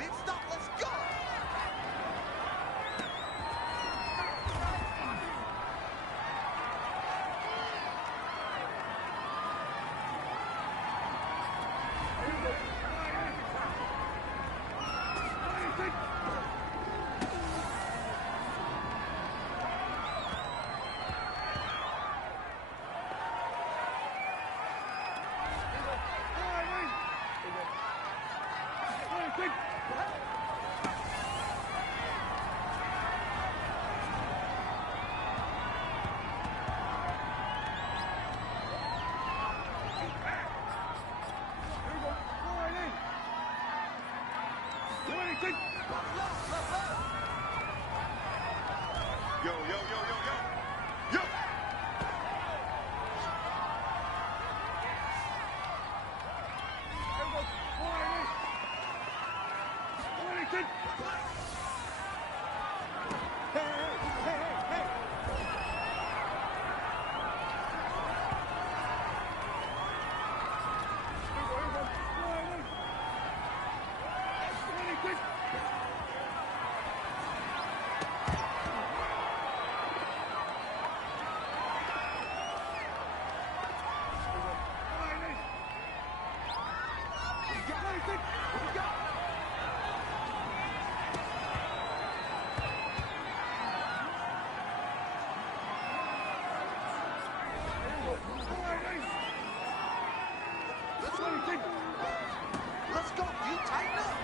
Big stop, let's go! Yo, yo, yo, yo, yo! Yo! Let's go, you tighten up!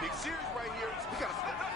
Big series right here. We gotta stop.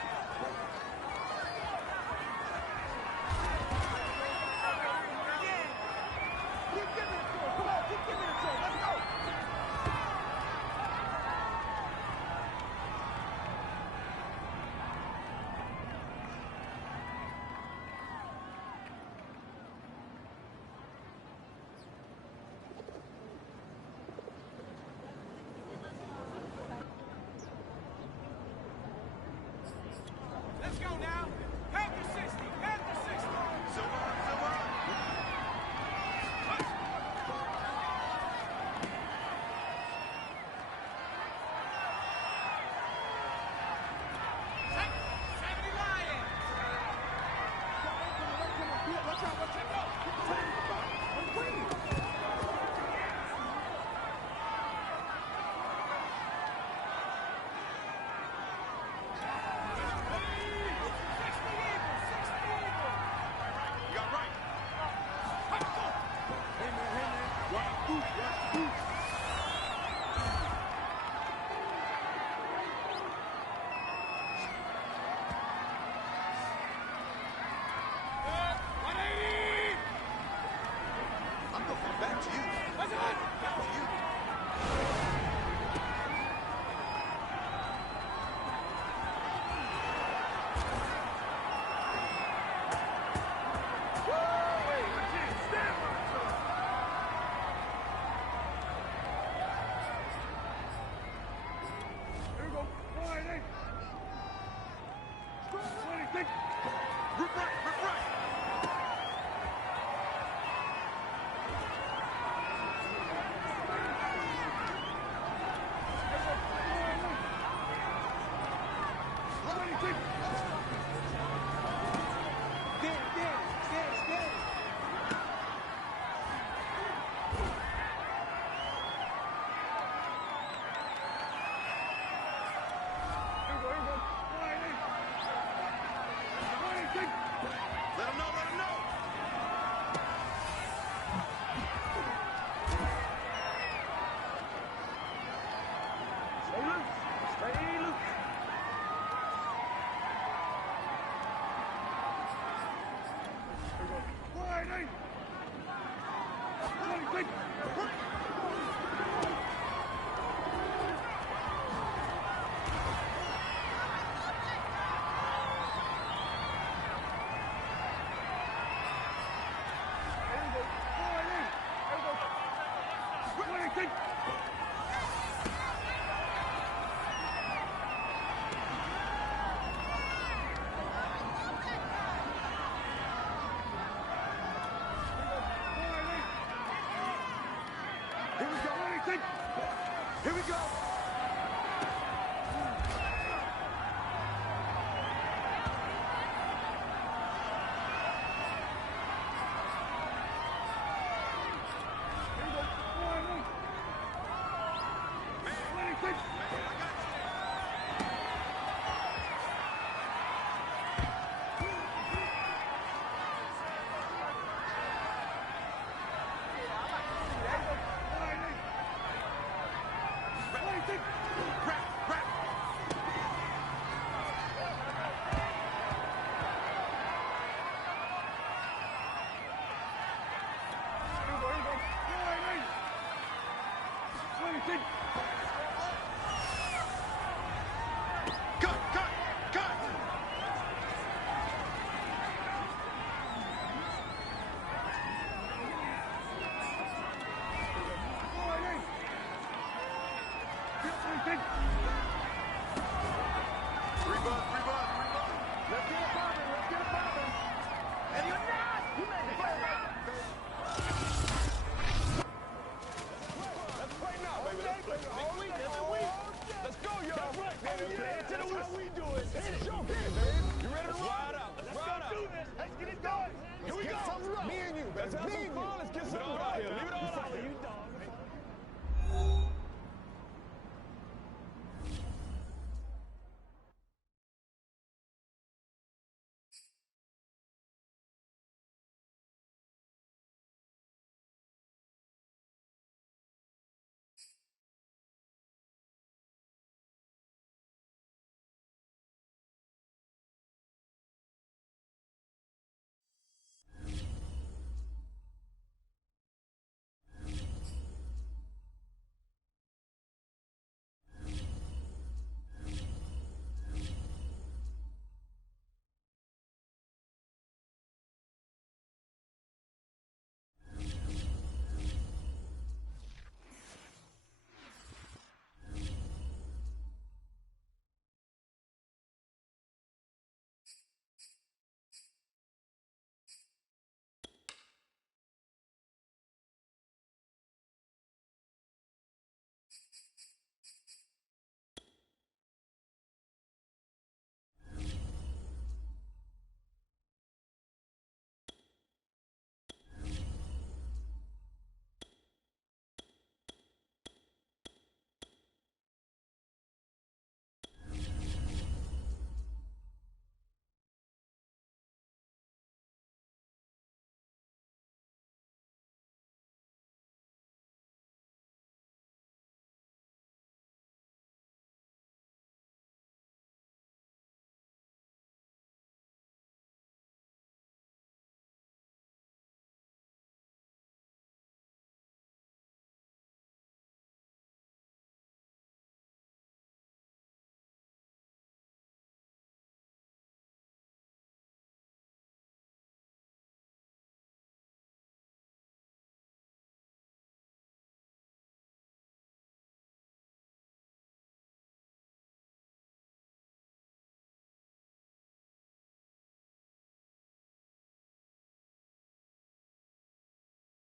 Here we go.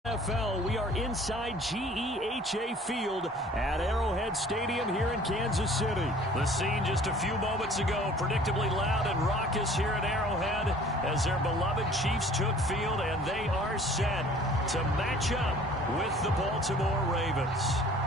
NFL, we are inside GEHA Field at Arrowhead Stadium here in Kansas City. The scene just a few moments ago, predictably loud and raucous here at Arrowhead as their beloved Chiefs took field, and they are set to match up with the Baltimore Ravens.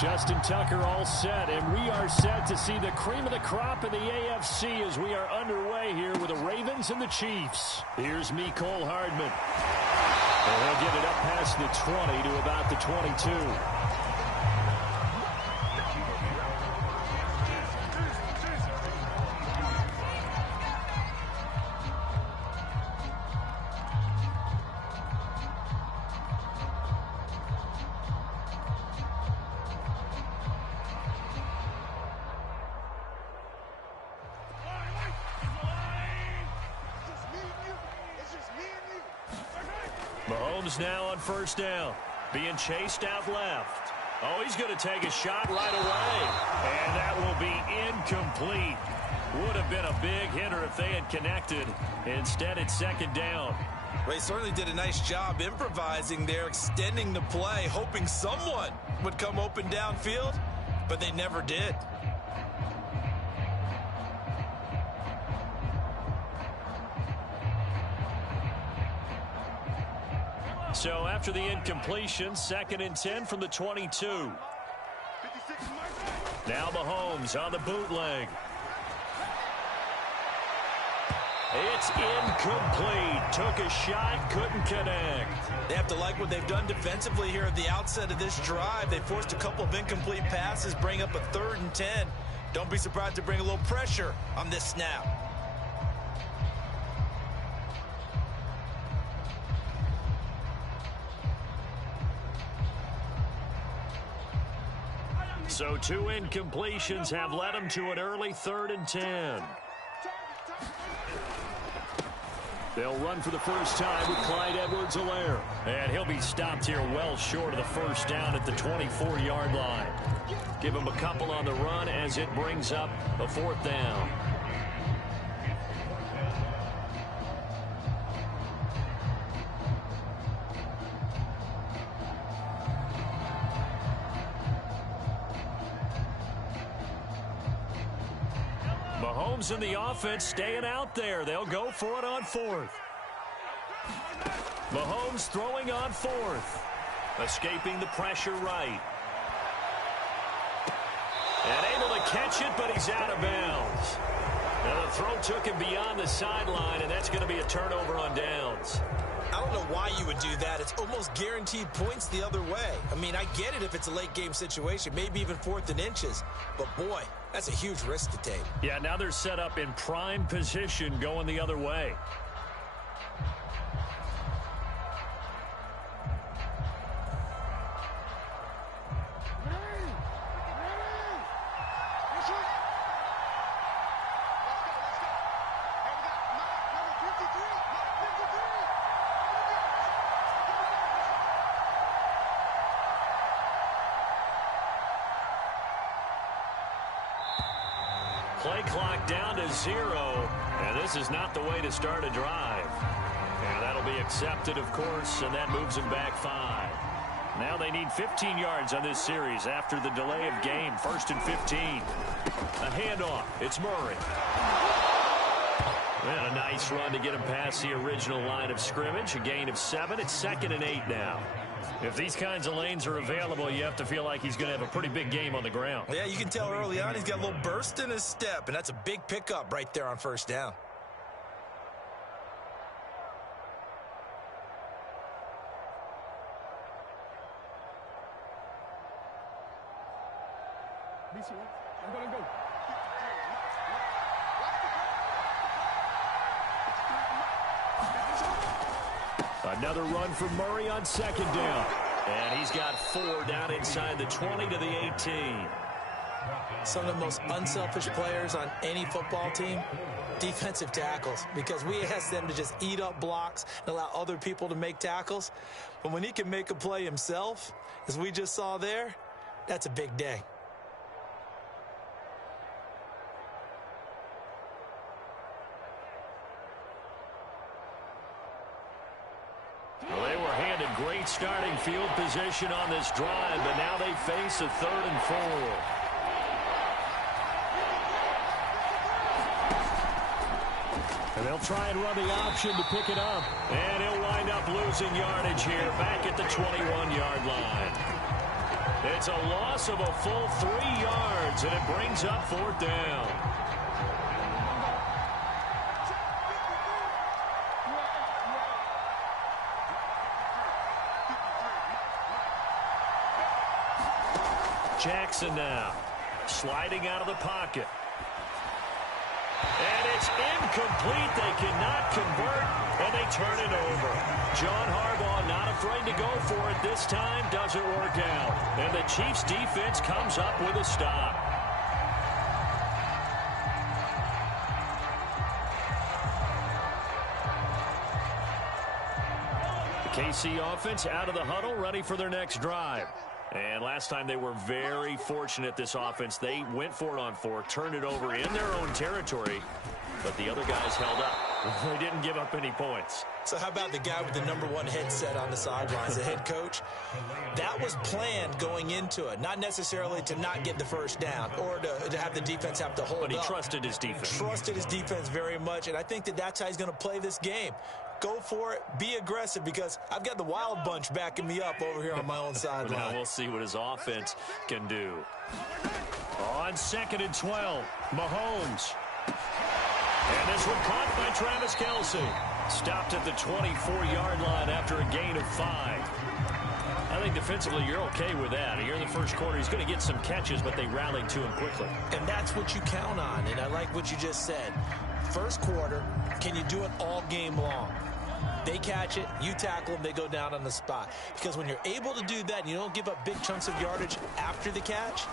Justin Tucker all set, and we are set to see the cream of the crop in the AFC as we are underway here with the Ravens and the Chiefs. Here's Mecole Hardman. And he'll get it up past the 20 to about the 22. Mahomes now on first down, being chased out left. Oh, he's going to take a shot right away, and that will be incomplete. Would have been a big hitter if they had connected. Instead, it's second down. Well, he certainly did a nice job improvising there, extending the play, hoping someone would come open downfield, but they never did. So after the incompletion, 2nd and 10 from the 22. Now Mahomes on the bootleg. It's incomplete. Took a shot, couldn't connect. They have to like what they've done defensively here at the outset of this drive. They forced a couple of incomplete passes, bring up a 3rd and 10. Don't be surprised to bring a little pressure on this snap. So 2 incompletions have led them to an early 3rd and 10. They'll run for the first time with Clyde Edwards-Helaire. And he'll be stopped here well short of the first down at the 24-yard line. Give him a couple on the run as it brings up a 4th down. Mahomes and the offense staying out there. They'll go for it on 4th. Mahomes throwing on 4th. Escaping the pressure right. And able to catch it, but he's out of bounds. Now the throw took him beyond the sideline, and that's going to be a turnover on downs. I don't know why you would do that. It's almost guaranteed points the other way. I mean, I get it if it's a late game situation, maybe even 4th and inches. But, boy, that's a huge risk to take. Yeah, now they're set up in prime position going the other way. Play clock down to 0, and this is not the way to start a drive. And that'll be accepted, of course, and that moves them back 5. Now they need 15 yards on this series after the delay of game. 1st and 15. A handoff. It's Murray. And a nice run to get him past the original line of scrimmage. A gain of 7. It's 2nd and 8 now. If these kinds of lanes are available, you have to feel like he's going to have a pretty big game on the ground. Yeah, you can tell early on he's got a little burst in his step, and that's a big pickup right there on 1st down. Another run for Murray on 2nd down. And he's got 4 down inside the 20 to the 18. Some of the most unselfish players on any football team, defensive tackles, because we ask them to just eat up blocks and allow other people to make tackles. But when he can make a play himself, as we just saw there, that's a big day. Well, they were handed great starting field position on this drive, but now they face a 3rd and 4. And they'll try and run the option to pick it up. And he'll wind up losing yardage here back at the 21-yard line. It's a loss of a full 3 yards, and it brings up 4th down. Jackson now sliding out of the pocket. And it's incomplete. They cannot convert, and they turn it over. John Harbaugh not afraid to go for it this time. Doesn't work out. And the Chiefs' defense comes up with a stop. The KC offense out of the huddle, ready for their next drive. And last time they were very fortunate, this offense. They went for it on 4, turned it over in their own territory, but the other guys held up. They didn't give up any points. So how about the guy with the #1 headset on the sidelines, the head coach? That was planned going into it, not necessarily to not get the first down or to have the defense have to hold up. But he trusted his defense. Trusted his defense very much, and I think that's how he's going to play this game. Go for it, be aggressive, because I've got the wild bunch backing me up over here on my own sideline. Now we'll see what his offense can do. On 2nd and 12, Mahomes. And this one caught by Travis Kelce. Stopped at the 24-yard line after a gain of 5. I think defensively you're okay with that. Here in the first quarter, he's going to get some catches, but they rallied to him quickly. And that's what you count on, and I like what you just said. First quarter, can you do it all game long? They catch it, you tackle them, they go down on the spot. Because when you're able to do that and you don't give up big chunks of yardage after the catch,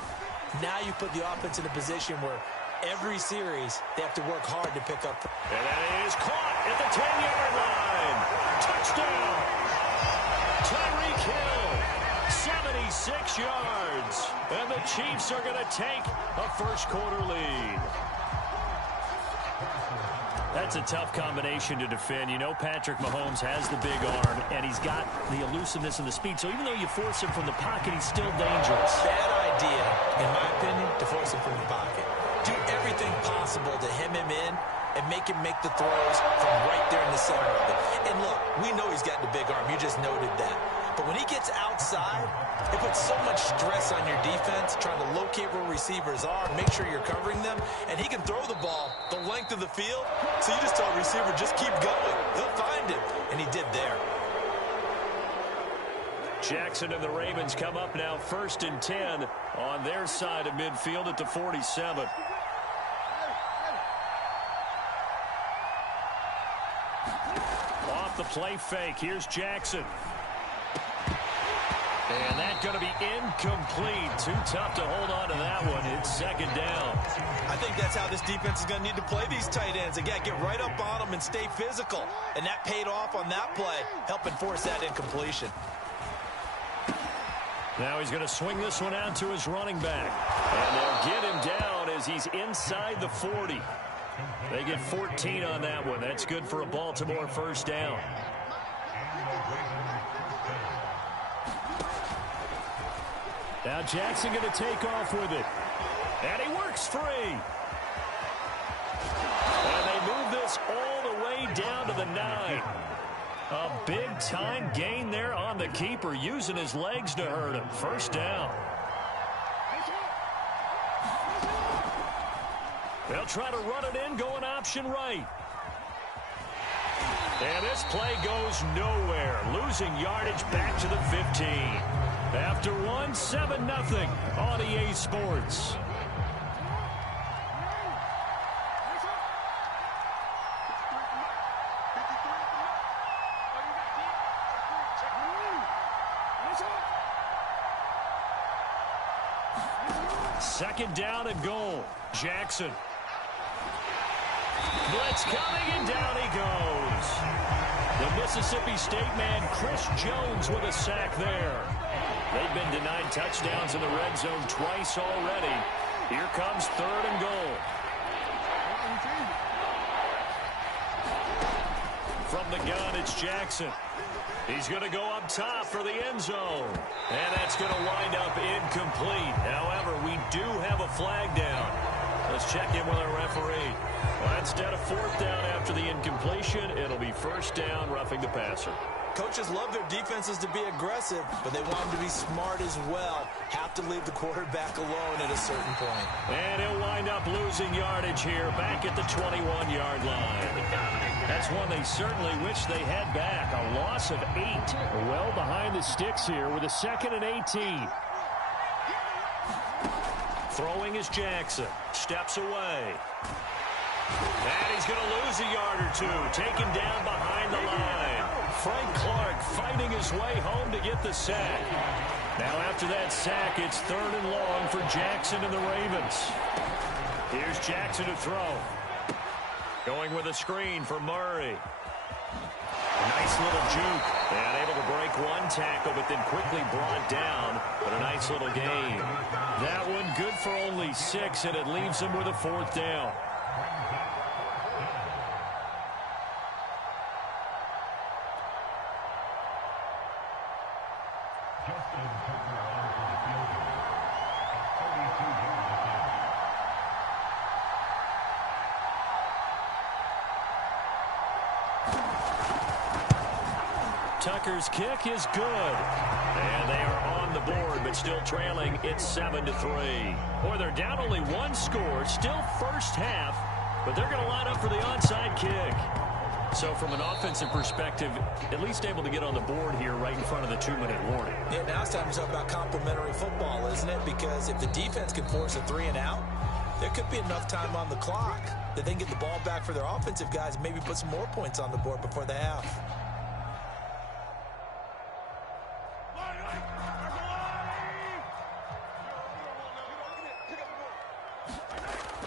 now you put the offense in a position where every series they have to work hard to pick up. And that is caught at the 10-yard line. Touchdown. Tyreek Hill, 76 yards. And the Chiefs are going to take a first quarter lead. That's a tough combination to defend. You know Patrick Mahomes has the big arm, and he's got the elusiveness and the speed. So even though you force him from the pocket, he's still dangerous. Bad idea, in my opinion, to force him from the pocket. Do everything possible to hem him in and make him make the throws from right there in the center of it. And look, we know he's got the big arm. You just noted that. But when he gets outside, it puts so much stress on your defense trying to locate where receivers are, make sure you're covering them, and he can throw the ball the length of the field. So you just tell a receiver, just keep going. He'll find him, and he did there. Jackson and the Ravens come up now 1st and 10 on their side of midfield at the 47. Off the play fake. Here's Jackson. And that's going to be incomplete. Too tough to hold on to that one. It's 2nd down. I think that's how this defense is going to need to play these tight ends. Again, get right up on them and stay physical. And that paid off on that play, helping force that incompletion. Now he's going to swing this one out to his running back. And they'll get him down as he's inside the 40. They get 14 on that one. That's good for a Baltimore first down. Now Jackson going to take off with it. And he works free. And they move this all the way down to the 9. A big-time gain there on the keeper, using his legs to hurt him. First down. They'll try to run it in, going option right. And this play goes nowhere, losing yardage back to the 15. After one, 7-0 on EA Sports. Second down and goal. Jackson. Blitz coming, and down he goes. The Mississippi State man, Chris Jones, with a sack there. They've been denied touchdowns in the red zone twice already. Here comes 3rd and goal. From the gun, it's Jackson. He's going to go up top for the end zone. And that's going to wind up incomplete. However, we do have a flag down. Let's check in with our referee. Well, instead of 4th down after the incompletion, it'll be 1st down, roughing the passer. Coaches love their defenses to be aggressive, but they want them to be smart as well. Have to leave the quarterback alone at a certain point. And he'll wind up losing yardage here back at the 21-yard line. That's one they certainly wish they had back. A loss of 8. Well behind the sticks here with a 2nd and 18. Throwing is Jackson. Steps away. And he's going to lose a yard or two. Taken down behind the line. Frank Clark fighting his way home to get the sack. Now after that sack, it's 3rd and long for Jackson and the Ravens. Here's Jackson to throw. Going with a screen for Murray. Nice little juke. And able to break one tackle, but then quickly brought down. But a nice little gain. That one good for only 6, and it leaves him with a 4th down. Tucker's kick is good. And they are on the board, but still trailing. It's 7-3. Boy, they're down only one score. Still first half, but they're going to line up for the onside kick. So from an offensive perspective, at least able to get on the board here right in front of the 2-minute warning. Yeah, now it's time to talk about complementary football, isn't it? Because if the defense can force a 3-and-out, there could be enough time on the clock that they can get the ball back for their offensive guys and maybe put some more points on the board before the half.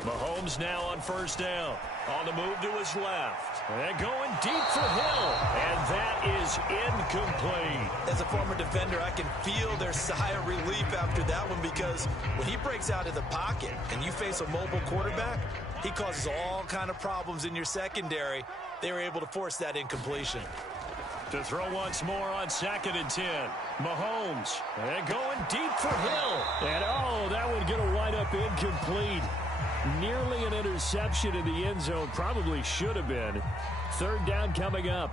Mahomes now on first down. On the move to his left. And going deep for Hill. And that is incomplete. As a former defender, I can feel their sigh of relief after that one, because when he breaks out of the pocket and you face a mobile quarterback, he causes all kind of problems in your secondary. They were able to force that incompletion. To throw once more on 2nd and 10. Mahomes. And going deep for Hill. And oh, that would get a wind up incomplete. Nearly an interception in the end zone. Probably should have been. 3rd down coming up.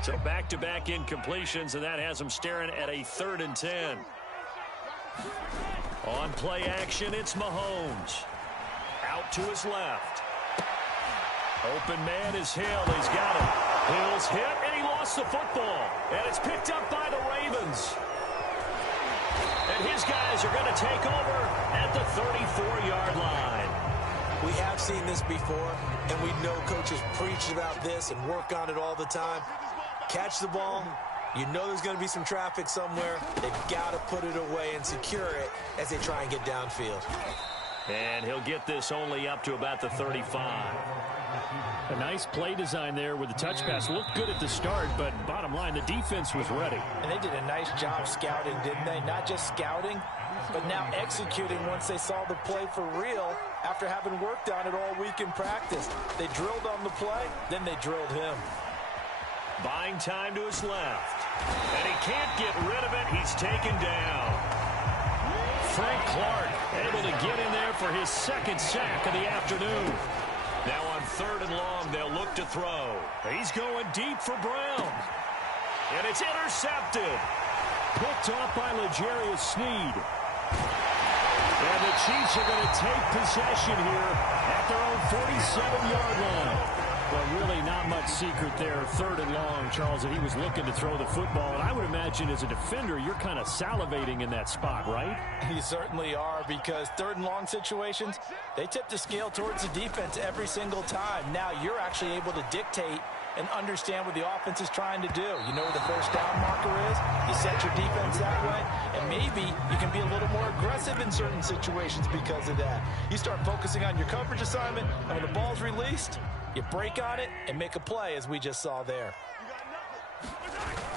So back-to-back incompletions, and that has them staring at a 3rd and 10. On play action, it's Mahomes. Out to his left. Open man is Hill. He's got it. Hill's hit, and he lost the football. And it's picked up by the Ravens. And his guys are going to take over at the 34-yard line. We have seen this before, and we know coaches preach about this and work on it all the time. Catch the ball. You know there's going to be some traffic somewhere. They've got to put it away and secure it as they try and get downfield. And he'll get this only up to about the 35. A nice play design there with the touch pass. Looked good at the start, but bottom line, the defense was ready. And they did a nice job scouting, didn't they? Not just scouting, but now executing once they saw the play for real after having worked on it all week in practice. They drilled on the play, then they drilled him. Buying time to his left. And he can't get rid of it. He's taken down. Frank Clark able to get in there for his 2nd sack of the afternoon. Now on 3rd and long, they'll look to throw. He's going deep for Brown. And it's intercepted. Picked off by L'Jarius Sneed. And the Chiefs are going to take possession here at their own 47-yard line. But really not much secret there. 3rd and long, Charles, that he was looking to throw the football. And I would imagine as a defender, you're kind of salivating in that spot, right? You certainly are, because 3rd and long situations, they tip the scale towards the defense every single time. Now you're actually able to dictate and understand what the offense is trying to do. You know where the first down marker is. You set your defense that way, and maybe you can be a little more aggressive in certain situations because of that. You start focusing on your coverage assignment, and when the ball's released, you break on it and make a play, as we just saw there.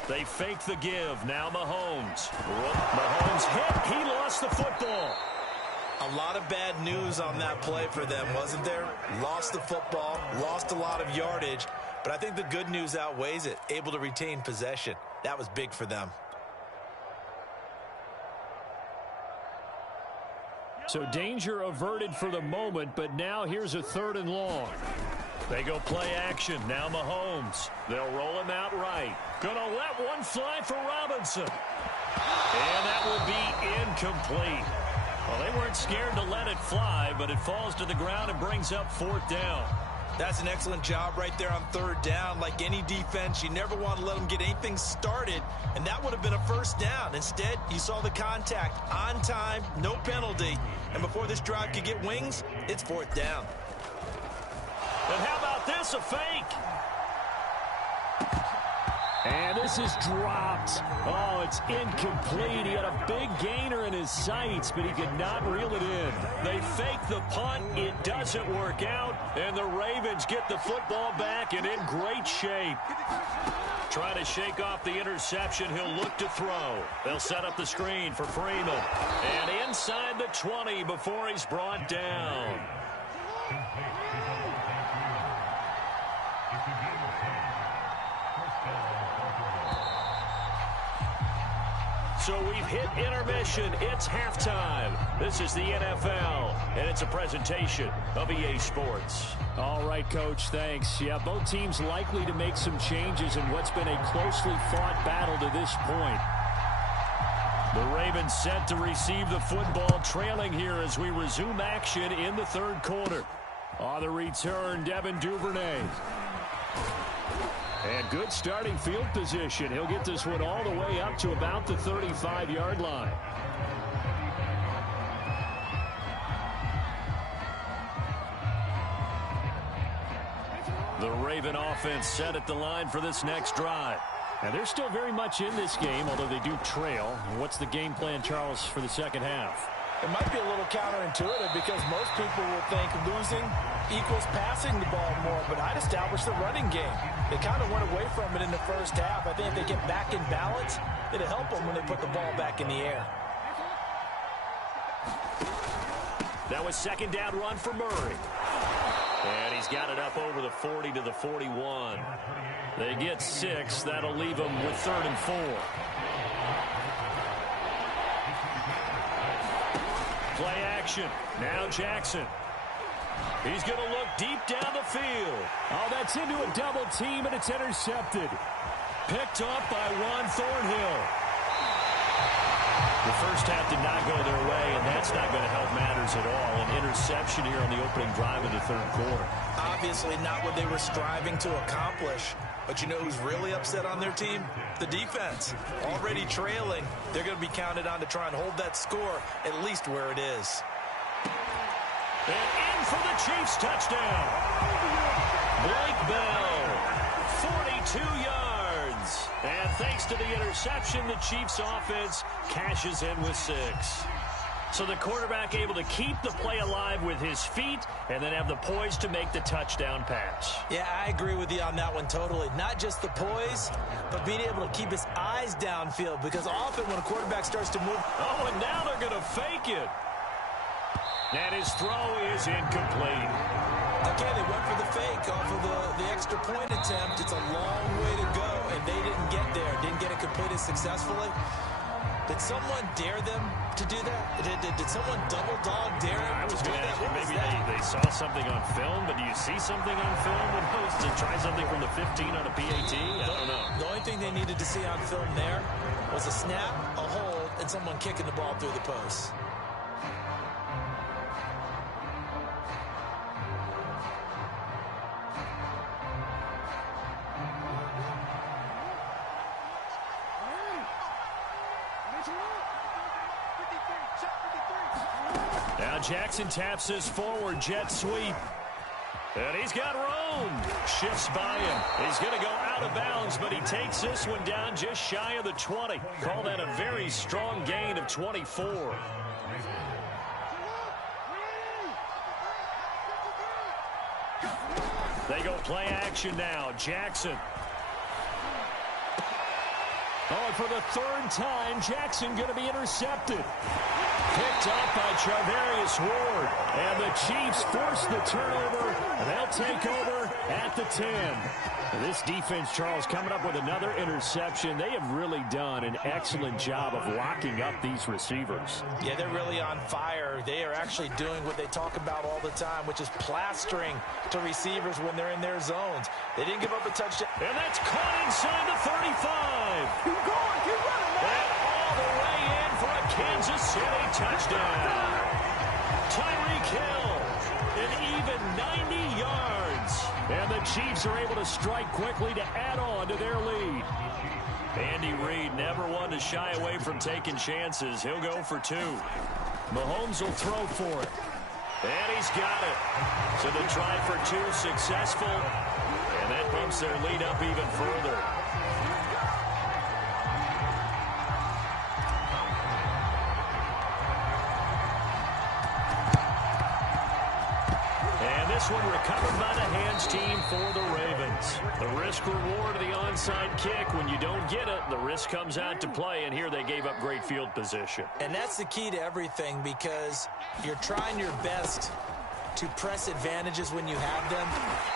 They fake the give. Now Mahomes. Mahomes hit. He lost the football. A lot of bad news on that play for them, wasn't there? Lost the football, lost a lot of yardage, but I think the good news outweighs it. Able to retain possession. That was big for them. So danger averted for the moment, but now here's a 3rd and long. They go play action. Now Mahomes. They'll roll him out right. Gonna let one fly for Robinson. And that will be incomplete. Well, they weren't scared to let it fly, but it falls to the ground and brings up 4th down. That's an excellent job right there on 3rd down. Like any defense, you never want to let them get anything started, and that would have been a 1st down. Instead, you saw the contact on time, no penalty, and before this drive could get wings, it's 4th down. And how about this, a fake? And this is dropped. Oh, it's incomplete. He had a big gainer in his sights, but he could not reel it in. They fake the punt. It doesn't work out, and the Ravens get the football back and in great shape. Trying to shake off the interception. He'll look to throw. They'll set up the screen for Freeman. And inside the 20 before he's brought down. So we've hit intermission. It's halftime. This is the NFL, and it's a presentation of EA Sports. All right, Coach, thanks. Yeah, both teams likely to make some changes in what's been a closely fought battle to this point. The Ravens set to receive the football, trailing here as we resume action in the third quarter. On the return, Devin Duvernay. And good starting field position. He'll get this one all the way up to about the 35-yard line. The Raven offense set at the line for this next drive. And they're still very much in this game, although they do trail. What's the game plan, Charles, for the second half? It might be a little counterintuitive because most people will think losing equals passing the ball more, but I'd establish the running game. They kind of went away from it in the first half. I think if they get back in balance, it'll help them when they put the ball back in the air. That was second down run for Murray. And he's got it up over the 40 to the 41. They get 6. That'll leave them with 3rd and 4. Play action. Now Jackson. He's going to look deep down the field. Oh, that's into a double team, and it's intercepted. Picked up by Juan Thornhill. The first half did not go their way, and that's not going to help matters at all. An interception here on the opening drive of the third quarter. Obviously not what they were striving to accomplish. But you know who's really upset on their team? The defense. Already trailing. They're going to be counted on to try and hold that score at least where it is. And in for the Chiefs touchdown. Blake Bell, 42 yards. And thanks to the interception, the Chiefs offense cashes in with 6. So the quarterback able to keep the play alive with his feet and then have the poise to make the touchdown pass. Yeah, I agree with you on that one totally. Not just the poise, but being able to keep his eyes downfield, because often when a quarterback starts to move... Oh, and now they're going to fake it. And his throw is incomplete. Okay, they went for the fake off of the extra point attempt. It's a long way to go, and they didn't get there. Didn't get it completed successfully. Did someone dare them to do that? Did someone double dog dare them I was to do going to that? ask you, maybe they saw something on film, but do you see something on film when opposed to try something from the 15 on a PAT? I don't know. The only thing they needed to see on film there was a snap, a hold, and someone kicking the ball through the post. Now Jackson taps his forward jet sweep. And he's got room. Shifts by him. He's going to go out of bounds, but he takes this one down just shy of the 20. Call that a very strong gain of 24. They go play action now. Jackson. Oh, and for the 3rd time, Jackson going to be intercepted. Picked up by Charvarius Ward. And the Chiefs force the turnover. They'll take over at the 10. This defense, Charles, coming up with another interception. They have really done an excellent job of locking up these receivers. Yeah, they're really on fire. They are actually doing what they talk about all the time, which is plastering to receivers when they're in their zones. They didn't give up a touchdown. And that's caught inside the 35. Keep going, keep running, man. And all the way in for a Kansas City touchdown. Tyreek Hill, an even 90 yards. And the Chiefs are able to strike quickly to add on to their lead. Andy Reid never one to shy away from taking chances. He'll go for 2. Mahomes will throw for it. And he's got it. So the try for 2 successful. And that bumps their lead up even further. This one recovered by the hands team for the Ravens. The risk reward of the onside kick. When you don't get it, the risk comes out to play, and here they gave up great field position. And that's the key to everything, because you're trying your best to press advantages when you have them,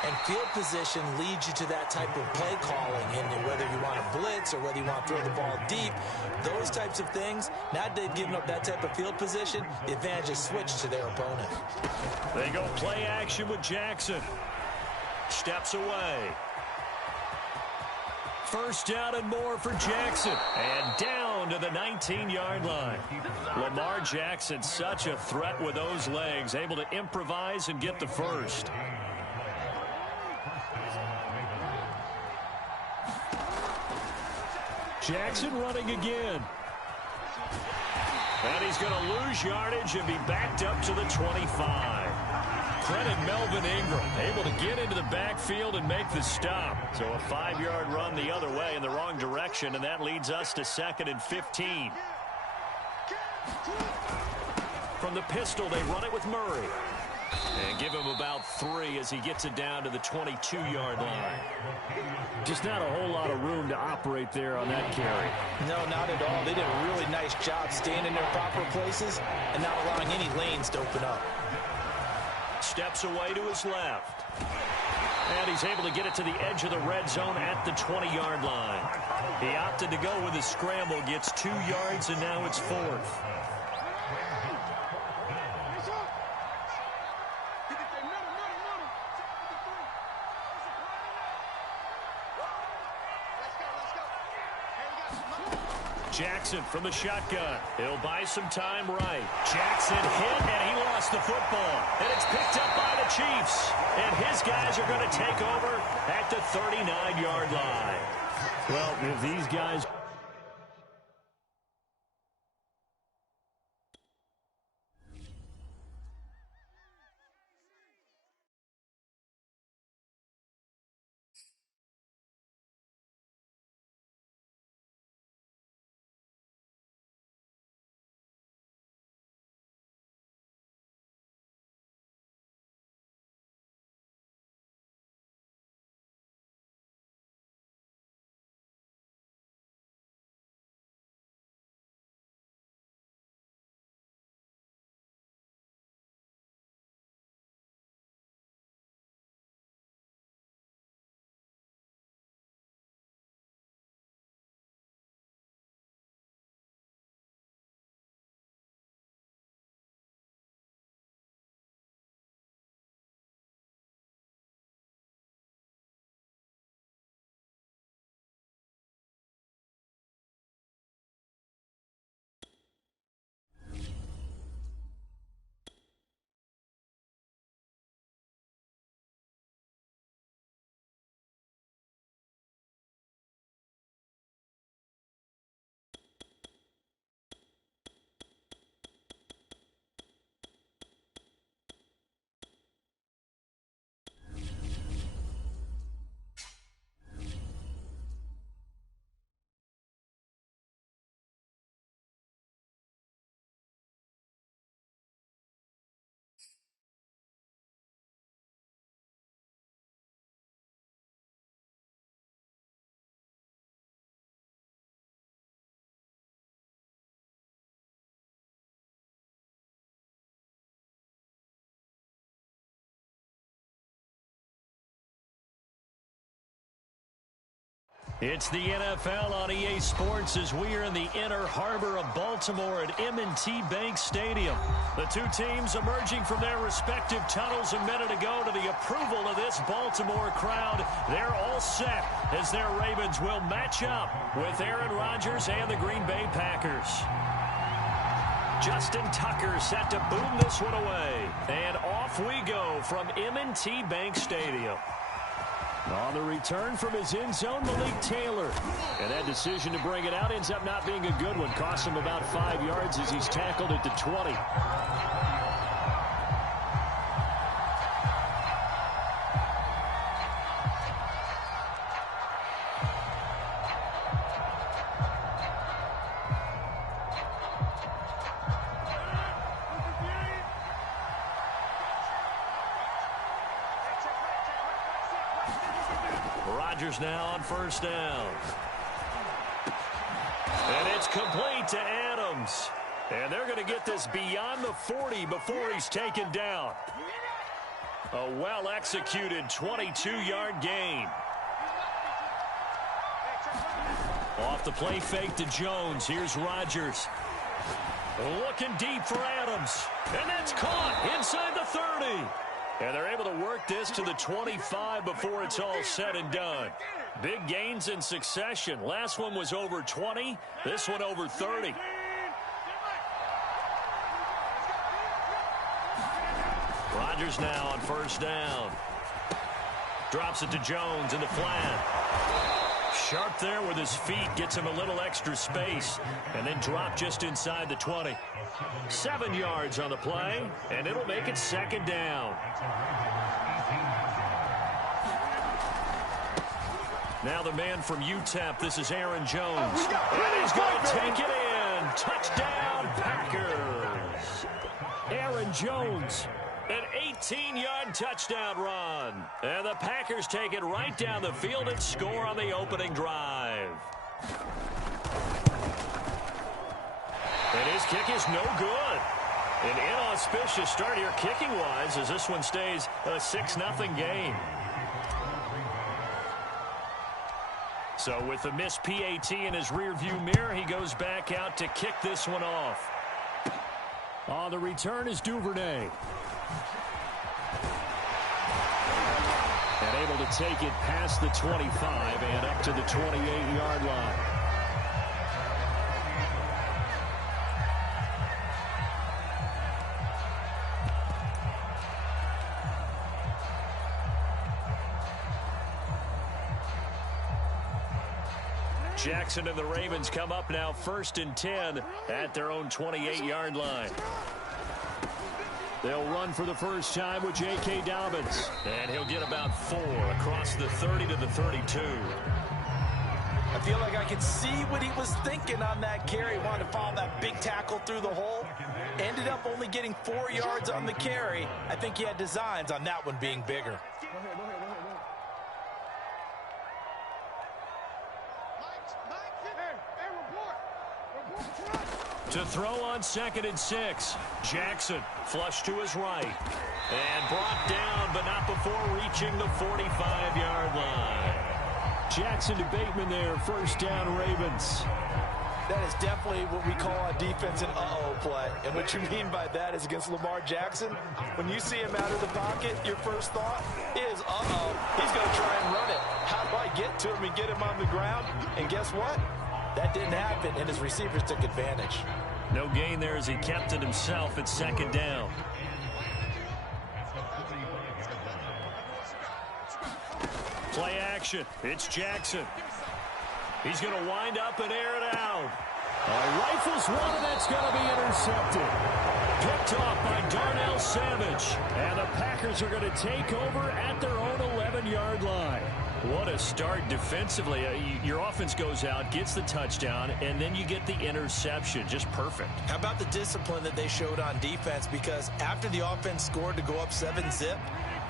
and field position leads you to that type of play calling. And whether you want to blitz or whether you want to throw the ball deep, those types of things, now that they've given up that type of field position, the advantage is switched to their opponent. They go play action with Jackson. Steps away. First down and more for Jackson. And down to the 19-yard line. Lamar Jackson, such a threat with those legs, able to improvise and get the first. Jackson running again. And he's going to lose yardage and be backed up to the 25. Credit Melvin Ingram, able to get into the backfield and make the stop. So a 5-yard run the other way in the wrong direction, and that leads us to 2nd and 15. From the pistol, they run it with Murray. And give him about 3 as he gets it down to the 22-yard line. Just not a whole lot of room to operate there on that carry. No, not at all. They did a really nice job staying in their proper places and not allowing any lanes to open up. Steps away to his left. And he's able to get it to the edge of the red zone at the 20-yard line. He opted to go with his scramble, gets 2 yards, and now it's 4th. Jackson from the shotgun. He'll buy some time right. Jackson hit, and he lost the football. And it's picked up by the Chiefs. And his guys are going to take over at the 39-yard line. Well, if these guys... It's the NFL on EA Sports as we are in the inner harbor of Baltimore at M&T Bank Stadium. The two teams emerging from their respective tunnels a minute ago to the approval of this Baltimore crowd. They're all set as their Ravens will match up with Aaron Rodgers and the Green Bay Packers. Justin Tucker set to boom this one away. And off we go from M&T Bank Stadium. On the return from his end zone, Malik Taylor. And that decision to bring it out ends up not being a good one. Cost him about 5 yards as he's tackled at the 20. Rodgers now on first down. And it's complete to Adams. And they're going to get this beyond the 40 before he's taken down. A well-executed 22-yard gain. Off the play fake to Jones. Here's Rodgers. Looking deep for Adams. And that's caught inside the 30. And they're able to work this to the 25 before it's all said and done. Big gains in succession. Last one was over 20. This one over 30. Rodgers now on first down. Drops it to Jones in the flat. Sharp there with his feet. Gets him a little extra space. And then drop just inside the 20. 7 yards on the play. And it'll make it second down. Now the man from UTEP. This is Aaron Jones. And he's going to take it in. Touchdown, Packers. Aaron Jones. An 18-yard touchdown run. And the Packers take it right down the field and score on the opening drive. And his kick is no good. An inauspicious start here kicking-wise as this one stays a 6-0 game. So with the missed PAT in his rearview mirror, he goes back out to kick this one off. On the return is Duvernay. And able to take it past the 25 and up to the 28-yard line. Jackson and the Ravens come up now 1st and 10 at their own 28-yard line. They'll run for the first time with J.K. Dobbins. And he'll get about 4 across the 30 to the 32. I feel like I could see what he was thinking on that carry. Wanted to follow that big tackle through the hole. Ended up only getting 4 yards on the carry. I think he had designs on that one being bigger. To throw on 2nd and 6. Jackson flush to his right. And brought down, but not before reaching the 45-yard line. Jackson to Bateman there, first down Ravens. That is definitely what we call a defense an uh-oh play. And what you mean by that is against Lamar Jackson, when you see him out of the pocket, your first thought is, uh-oh, he's going to try and run it. How do I get to him and get him on the ground? And guess what? That didn't happen, and his receivers took advantage. No gain there as he kept it himself at 2nd down. Play action. It's Jackson. He's going to wind up and air it out. Rifles one, and that's going to be intercepted. Picked off by Darnell Savage. And the Packers are going to take over at their own 11-yard line. What a start defensively. Your offense goes out, gets the touchdown, and then you get the interception. Just perfect. How about the discipline that they showed on defense? Because after the offense scored to go up 7-zip,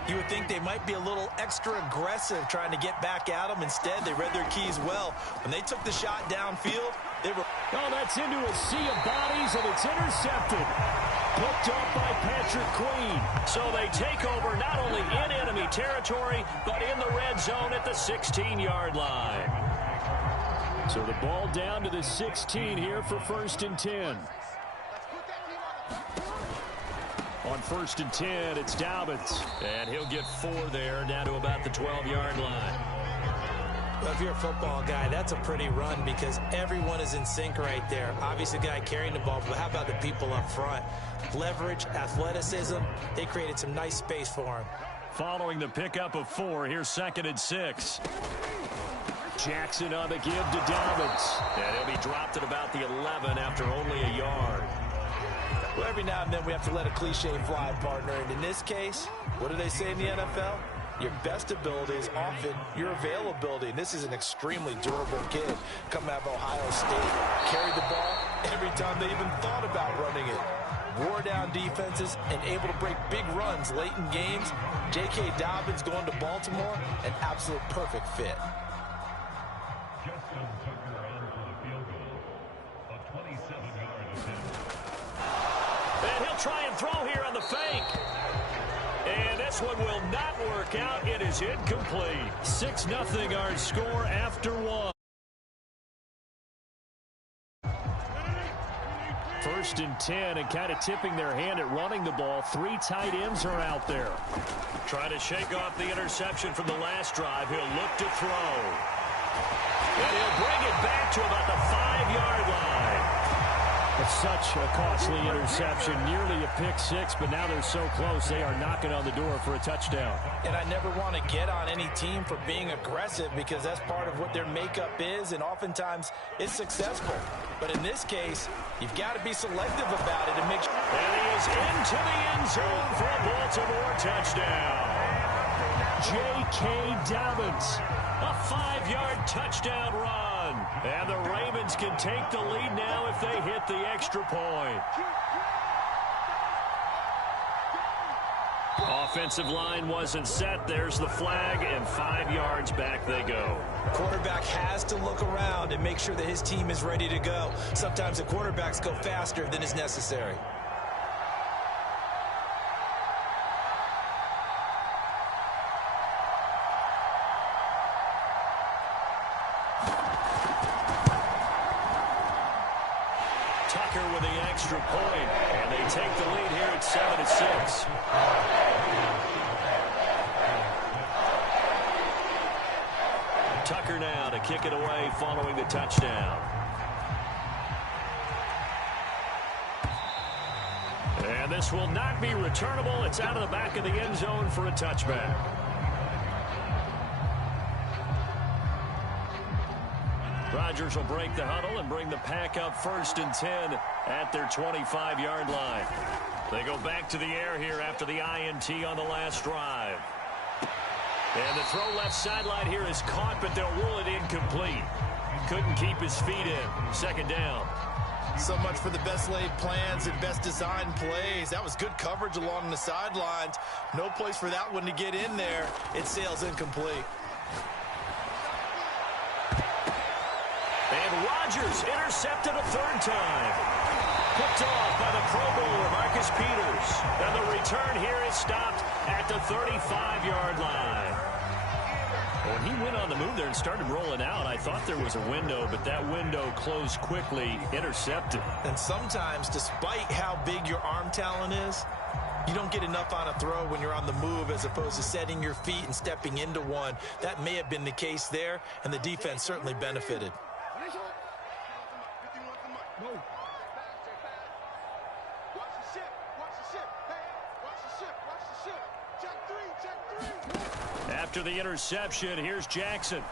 you would think they might be a little extra aggressive trying to get back at them. Instead, they read their keys well. When they took the shot downfield, they were... Oh, that's into a sea of bodies, and it's intercepted. Picked up by Patrick Queen. So they take over not only in enemy territory, but in the red zone at the 16-yard line. So the ball down to the 16 here for 1st and 10. On 1st and 10, it's Dobbins. And he'll get 4 there, down to about the 12-yard line. Well, if you're a football guy, that's a pretty run because everyone is in sync right there. Obviously, the guy carrying the ball, but how about the people up front? Leverage, athleticism, they created some nice space for him. Following the pickup of 4, here's 2nd and 6. Jackson on the give to Dobbins. And he'll be dropped at about the 11 after only a yard. Well, every now and then we have to let a cliche fly, partner. And in this case, what do they say in the NFL? Your best ability is often your availability. And this is an extremely durable kid coming out of Ohio State. Carried the ball every time they even thought about running it. Wore down defenses and able to break big runs late in games. J.K. Dobbins going to Baltimore, an absolute perfect fit. And he'll try and throw here on the fake. And this one will not work out. It is incomplete. 6-0 our score after one. First and 10, and kind of tipping their hand at running the ball. 3 tight ends are out there. Trying to shake off the interception from the last drive. He'll look to throw. And he'll bring it back to about the 5-yard line. It's such a costly interception, nearly a pick six, but now they're so close they are knocking on the door for a touchdown. And I never want to get on any team for being aggressive because that's part of what their makeup is, and oftentimes it's successful. But in this case, you've got to be selective about it and make sure. And he is into the end zone for a Baltimore touchdown. J.K. Dobbins, a 5-yard touchdown run. And the Ravens can take the lead now if they hit the extra point. Offensive line wasn't set. There's the flag, and 5 yards back they go. Quarterback has to look around and make sure that his team is ready to go. Sometimes the quarterbacks go faster than is necessary. Tucker with the extra point, and they take the lead here at 7-6. Tucker now to kick it away following the touchdown. And this will not be returnable. It's out of the back of the end zone for a touchback. Rodgers will break the huddle and bring the pack up 1st and 10 at their 25-yard line. They go back to the air here after the INT on the last drive. And the throw left sideline here is caught, but they'll rule it incomplete. Couldn't keep his feet in. 2nd down. So much for the best laid plans and best designed plays. That was good coverage along the sidelines. No place for that one to get in there. It sails incomplete. And Rodgers intercepted a 3rd time. Picked off by the Pro Bowler, Marcus Peters. And the return here is stopped at the 35-yard line. When he went on the move there and started rolling out, I thought there was a window, but that window closed quickly, intercepted. And sometimes, despite how big your arm talent is, you don't get enough on a throw when you're on the move as opposed to setting your feet and stepping into one. That may have been the case there, and the defense certainly benefited. After the interception, here's Jackson.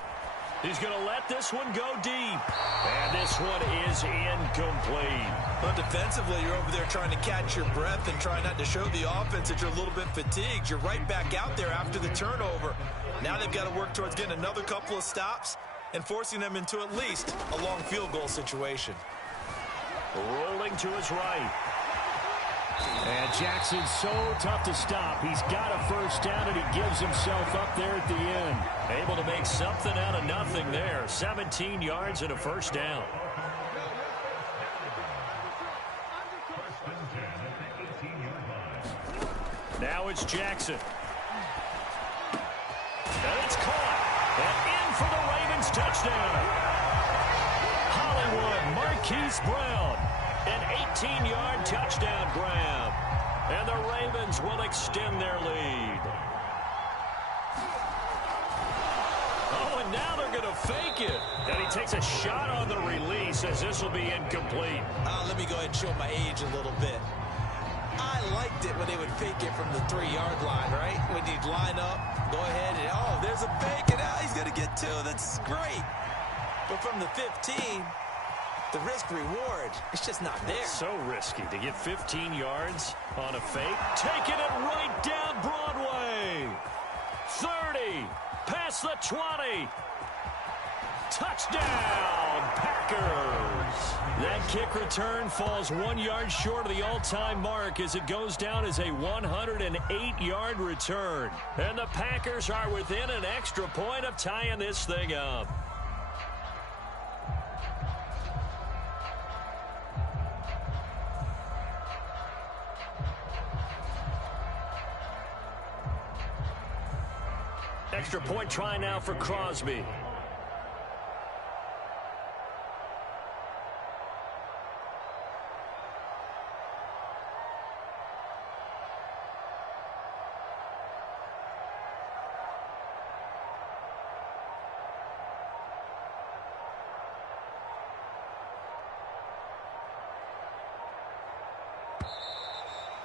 He's going to let this one go deep. And this one is incomplete. Well, defensively, you're over there trying to catch your breath and try not to show the offense that you're a little bit fatigued. You're right back out there after the turnover. Now they've got to work towards getting another couple of stops and forcing them into at least a long field goal situation. Rolling to his right. And Jackson's so tough to stop. He's got a 1st down, and he gives himself up there at the end. Able to make something out of nothing there. 17 yards and a 1st down. Now it's Jackson. And it's caught. And in for the Ravens touchdown. Hollywood Marquise Brown. An 18-yard touchdown grab. And the Ravens will extend their lead. Oh, and now they're going to fake it. And he takes a shot on the release as this will be incomplete. Let me go ahead and show my age a little bit. I liked it when they would fake it from the 3-yard line, right? When you'd line up, go ahead and, oh, there's a fake, and now he's going to get 2. That's great. But from the 15... the risk-reward, it's just not there. So risky to get 15 yards on a fake. Taking it right down Broadway. 30. Past the 20. Touchdown, Packers. That kick return falls 1 yard short of the all-time mark as it goes down as a 108-yard return. And the Packers are within an extra point of tying this thing up. Extra point try now for Crosby.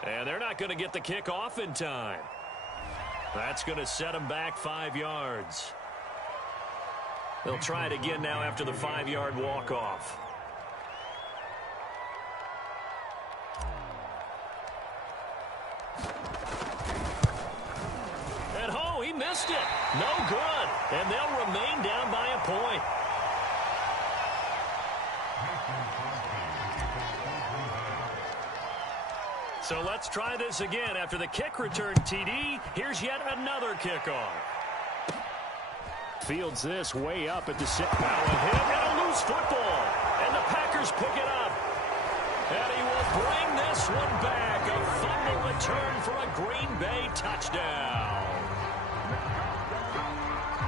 And they're not going to get the kick off in time. That's going to set them back 5 yards. They'll try it again now after the 5-yard walk-off. And oh, he missed it. No good. And they'll remain down by a point. So let's try this again. After the kick return TD, here's yet another kickoff. Fields this way up at the set. Now a hit and a loose football. And the Packers pick it up. And he will bring this one back. A fumble return for a Green Bay touchdown.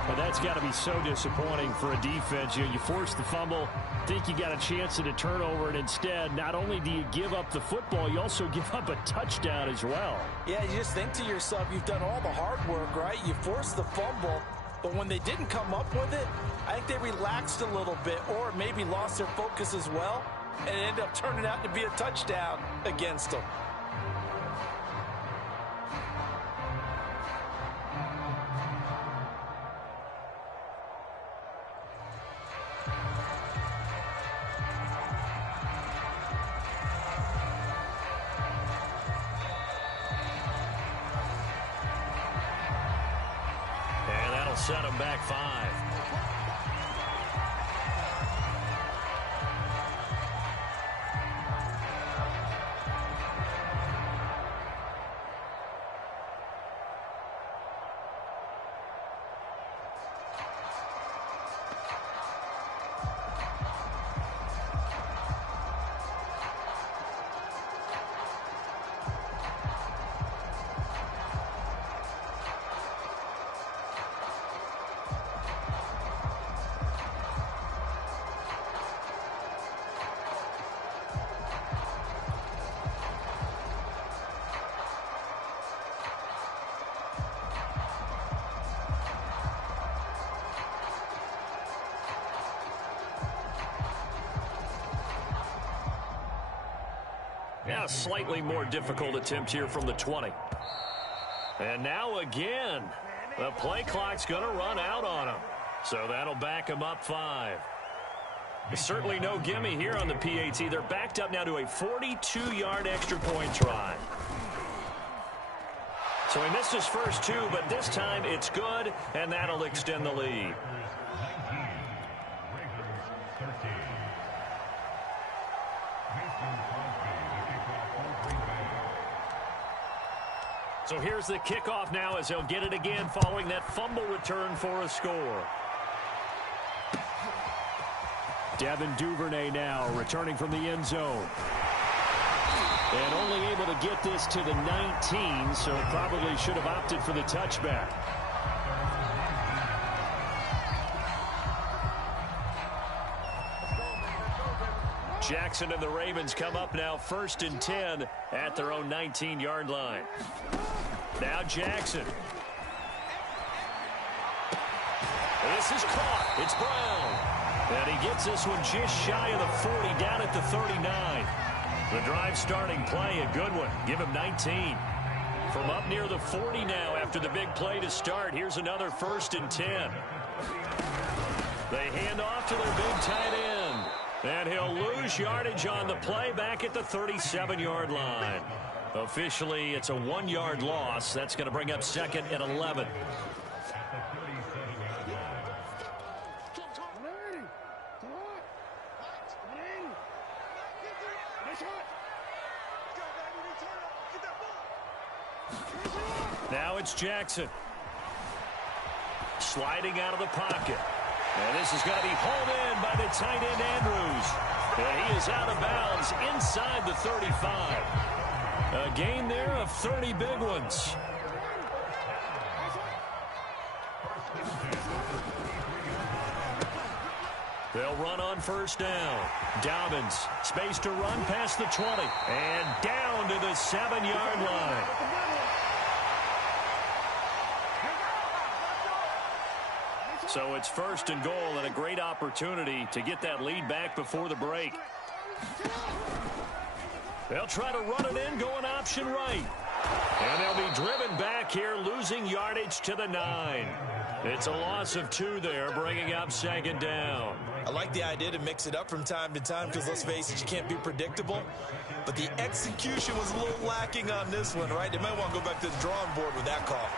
Well, that's got to be so disappointing for a defense. You force the fumble, think you got a chance at a turnover, and instead, not only do you give up the football, you also give up a touchdown as well. Yeah, you just think to yourself, you've done all the hard work, right? You forced the fumble, but when they didn't come up with it, I think they relaxed a little bit or maybe lost their focus as well, and it ended up turning out to be a touchdown against them. Set them back 5. Yeah, a slightly more difficult attempt here from the 20. And now again, the play clock's going to run out on them. So that'll back them up 5. Certainly no gimme here on the PAT. They're backed up now to a 42-yard extra point try. So he missed his first 2, but this time it's good, and that'll extend the lead. So here's the kickoff now as he'll get it again following that fumble return for a score. Devin Duvernay now returning from the end zone. And only able to get this to the 19, so probably should have opted for the touchback. Jackson and the Ravens come up now 1st and 10 at their own 19-yard line. Now Jackson. This is caught. It's Brown. And he gets this one just shy of the 40, down at the 39. The drive starting play, a good one. Give him 19. From up near the 40 now after the big play to start. Here's another 1st and 10. They hand off to their big tight end. And he'll lose yardage on the play back at the 37-yard line. Officially, it's a 1-yard loss. That's going to bring up 2nd and 11. Now it's Jackson. Sliding out of the pocket. And this is going to be hauled in by the tight end Andrews. And he is out of bounds inside the 35. A gain there of 30 big ones. They'll run on first down. Dobbins, space to run past the 20. And down to the 7-yard line. So it's first and goal and a great opportunity to get that lead back before the break. They'll try to run it in, going option right. And they'll be driven back here, losing yardage to the 9. It's a loss of 2 there, bringing up second down. I like the idea to mix it up from time to time because, let's face it, you can't be predictable. But the execution was a little lacking on this one, right? They might want to go back to the drawing board with that call.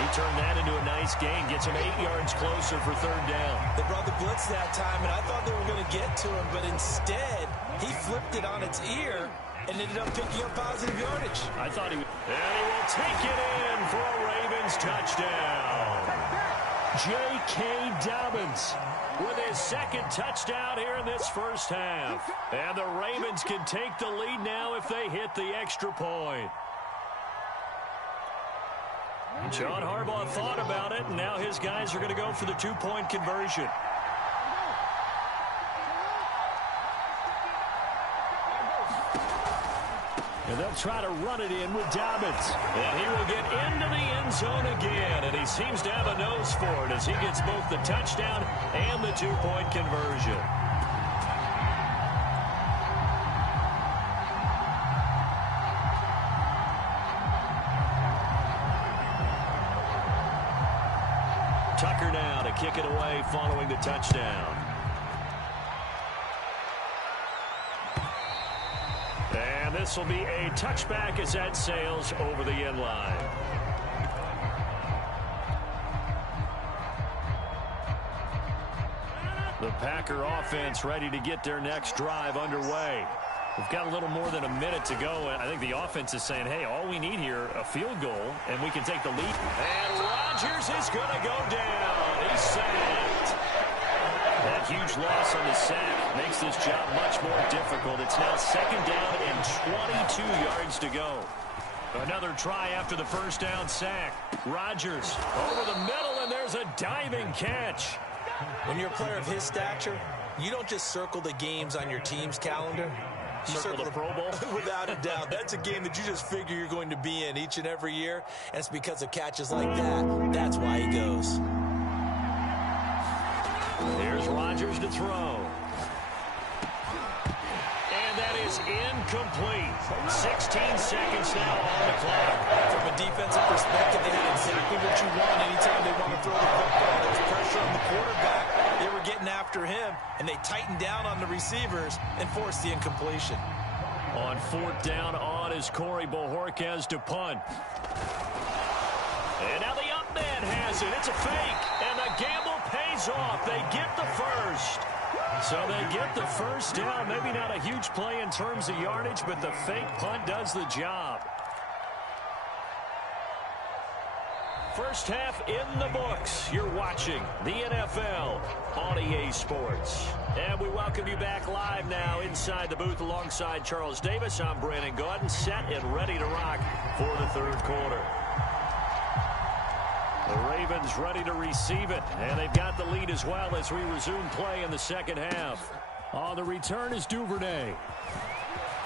He turned that into a nice gain, gets him 8 yards closer for third down. They brought the blitz that time, and I thought they were going to get to him, but instead, he flipped it on its ear and ended up picking up positive yardage. I thought he would. And he will take it in for a Ravens touchdown. J.K. Dobbins with his second touchdown here in this first half. And the Ravens can take the lead now if they hit the extra point. John Harbaugh thought about it, and now his guys are going to go for the 2-point conversion. And they'll try to run it in with Dobbins. And he will get into the end zone again, and he seems to have a nose for it as he gets both the touchdown and the 2-point conversion. Tucker now to kick it away following the touchdown. And this will be a touchback as that sails over the end line. The Packer offense ready to get their next drive underway. We've got a little more than a minute to go, and I think the offense is saying, hey, all we need here, a field goal, and we can take the lead. And Rodgers is going to go down. He's sacked. That huge loss on the sack makes this job much more difficult. It's now second down and 22 yards to go. Another try after the first down sack. Rodgers over the middle, and there's a diving catch. When you're a player of his stature, you don't just circle the games on your team's calendar. You circle the Pro Bowl? Without a doubt. That's a game that you just figure you're going to be in each and every year, and it's because of catches like that. That's why he goes. Here's Rodgers to throw. And that is incomplete. 16 seconds now on the clock. From a defensive perspective, they had exactly what you want anytime they want to throw the football. There's pressure on the quarterback. They were getting after him, and they tightened down on the receivers and forced the incompletion. On fourth down on is Corey Bojorquez to punt. And now the up man has it. It's a fake, and the gamble pays off. They get the first. So they get the first down. Maybe not a huge play in terms of yardage, but the fake punt does the job. First half in the books. You're watching the NFL on EA Sports. And we welcome you back live now inside the booth alongside Charles Davis. I'm Brandon Gaudin, set and ready to rock for the third quarter. The Ravens ready to receive it, and they've got the lead as well as we resume play in the second half. On the return is Duvernay.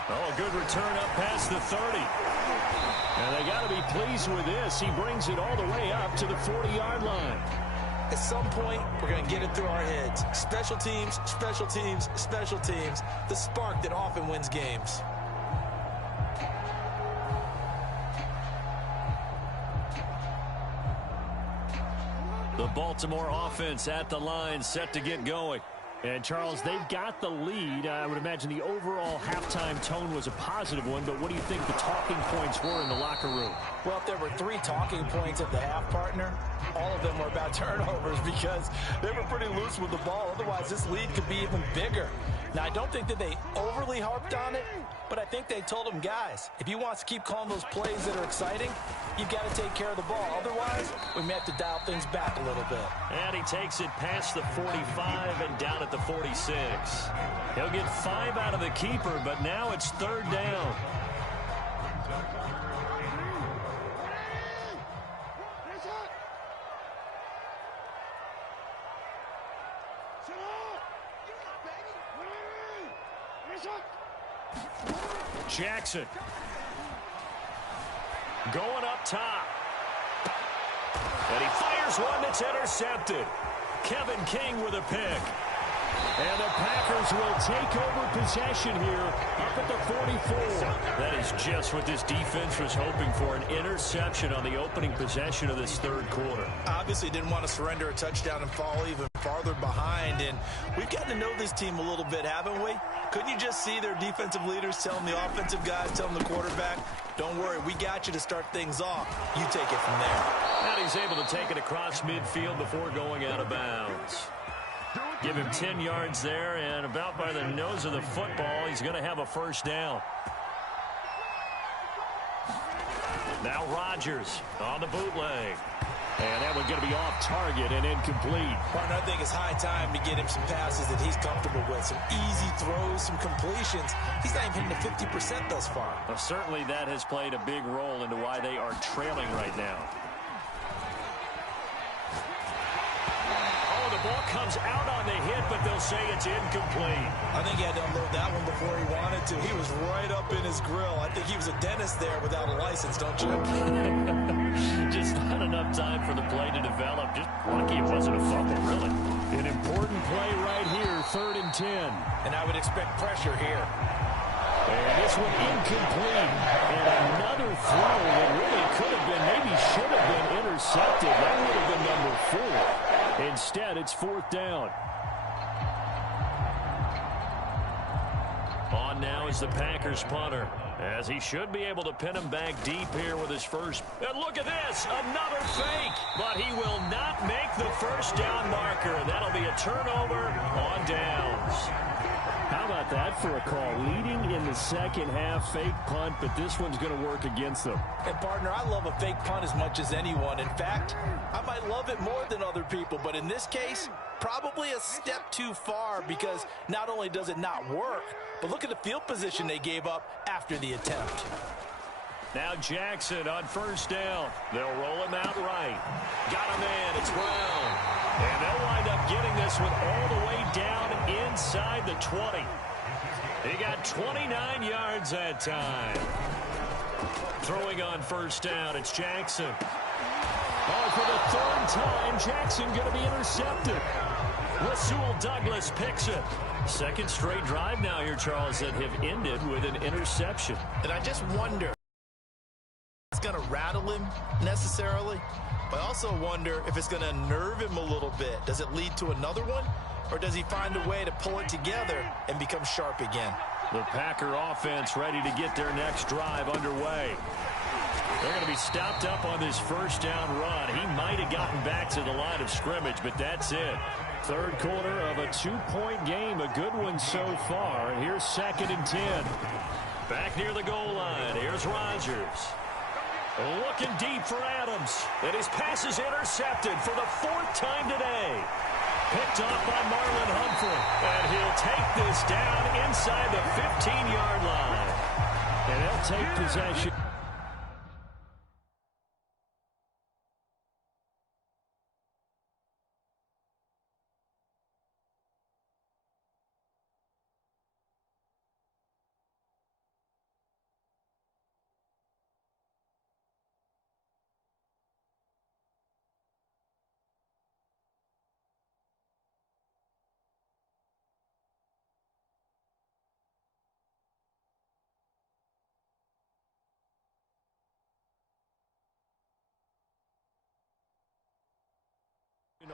Oh, a good return up past the 30. And they got to be pleased with this. He brings it all the way up to the 40-yard line. At some point, we're going to get it through our heads. Special teams, special teams, special teams. The spark that often wins games. The Baltimore offense at the line, set to get going. And, Charles, they've got the lead. I would imagine the overall halftime tone was a positive one, but what do you think the talking points were in the locker room? Well, if there were 3 talking points at the half, partner, all of them were about turnovers because they were pretty loose with the ball. Otherwise, this lead could be even bigger. Now, I don't think that they overly harped on it, but I think they told them, guys, if you want to keep calling those plays that are exciting, you've got to take care of the ball. Otherwise, we may have to dial things back a little bit. And he takes it past the 45 and down at the 46. He'll get 5 out of the keeper, but now it's third down. Jackson. Going up top. And he fires one that's intercepted. Kevin King with a pick. And the Packers will take over possession here up at the 44. That is just what this defense was hoping for, an interception on the opening possession of this third quarter. Obviously didn't want to surrender a touchdown and fall even farther behind. And we've gotten to know this team a little bit, haven't we? Couldn't you just see their defensive leaders telling the offensive guys, telling the quarterback, don't worry, we got you to start things off. You take it from there. And he's able to take it across midfield before going out of bounds. Give him 10 yards there, and about by the nose of the football, he's going to have a first down. Now Rodgers on the bootleg. And that one's going to be off target and incomplete. Partner, I think it's high time to get him some passes that he's comfortable with. Some easy throws, some completions. He's not even hitting the 50% thus far. Well, certainly that has played a big role into why they are trailing right now. Oh, the ball comes out on the hit, but they'll say it's incomplete. I think he had to unload that one before he wanted to. He was right up in his grill. I think he was a dentist there without a license, don't you? Just not enough time for the play to develop. Just lucky it wasn't a fumble, really. An important play right here, 3rd and 10. And I would expect pressure here. And this one incomplete. And another throw that really could have been, maybe should have been intercepted. That would have been number 4. Instead, it's 4th down. On now is the Packers punter, as he should be able to pin him back deep here with his first. And look at this, another fake. But he will not make the first down marker. That'll be a turnover on downs. How about that for a call? Leading in the second half, fake punt, but this one's going to work against them. And, partner, I love a fake punt as much as anyone. In fact, I might love it more than other people, but in this case, probably a step too far, because not only does it not work, but look at the field position they gave up after the attempt. Now Jackson on first down. They'll roll him out right. Got him in. It's Brown. And they'll wind up getting this one all the way down inside the 20. He got 29 yards that time. Throwing on first down, it's Jackson. Oh, for the 3rd time, Jackson going to be intercepted. Rasul Douglas picks it. Second straight drive now here, Charles, that have ended with an interception. And I just wonder if it's going to rattle him necessarily, but I also wonder if it's going to nerve him a little bit. Does it lead to another one, or does he find a way to pull it together and become sharp again? The Packer offense ready to get their next drive underway. They're going to be stopped up on this first down run. He might have gotten back to the line of scrimmage, but that's it. 3rd quarter of a 2-point game. A good one so far. Here's 2nd and 10. Back near the goal line. Here's Rodgers. Looking deep for Adams. And his pass is intercepted for the 4th time today. Picked off by Marlon Humphrey. And he'll take this down inside the 15-yard line. And they'll take possession.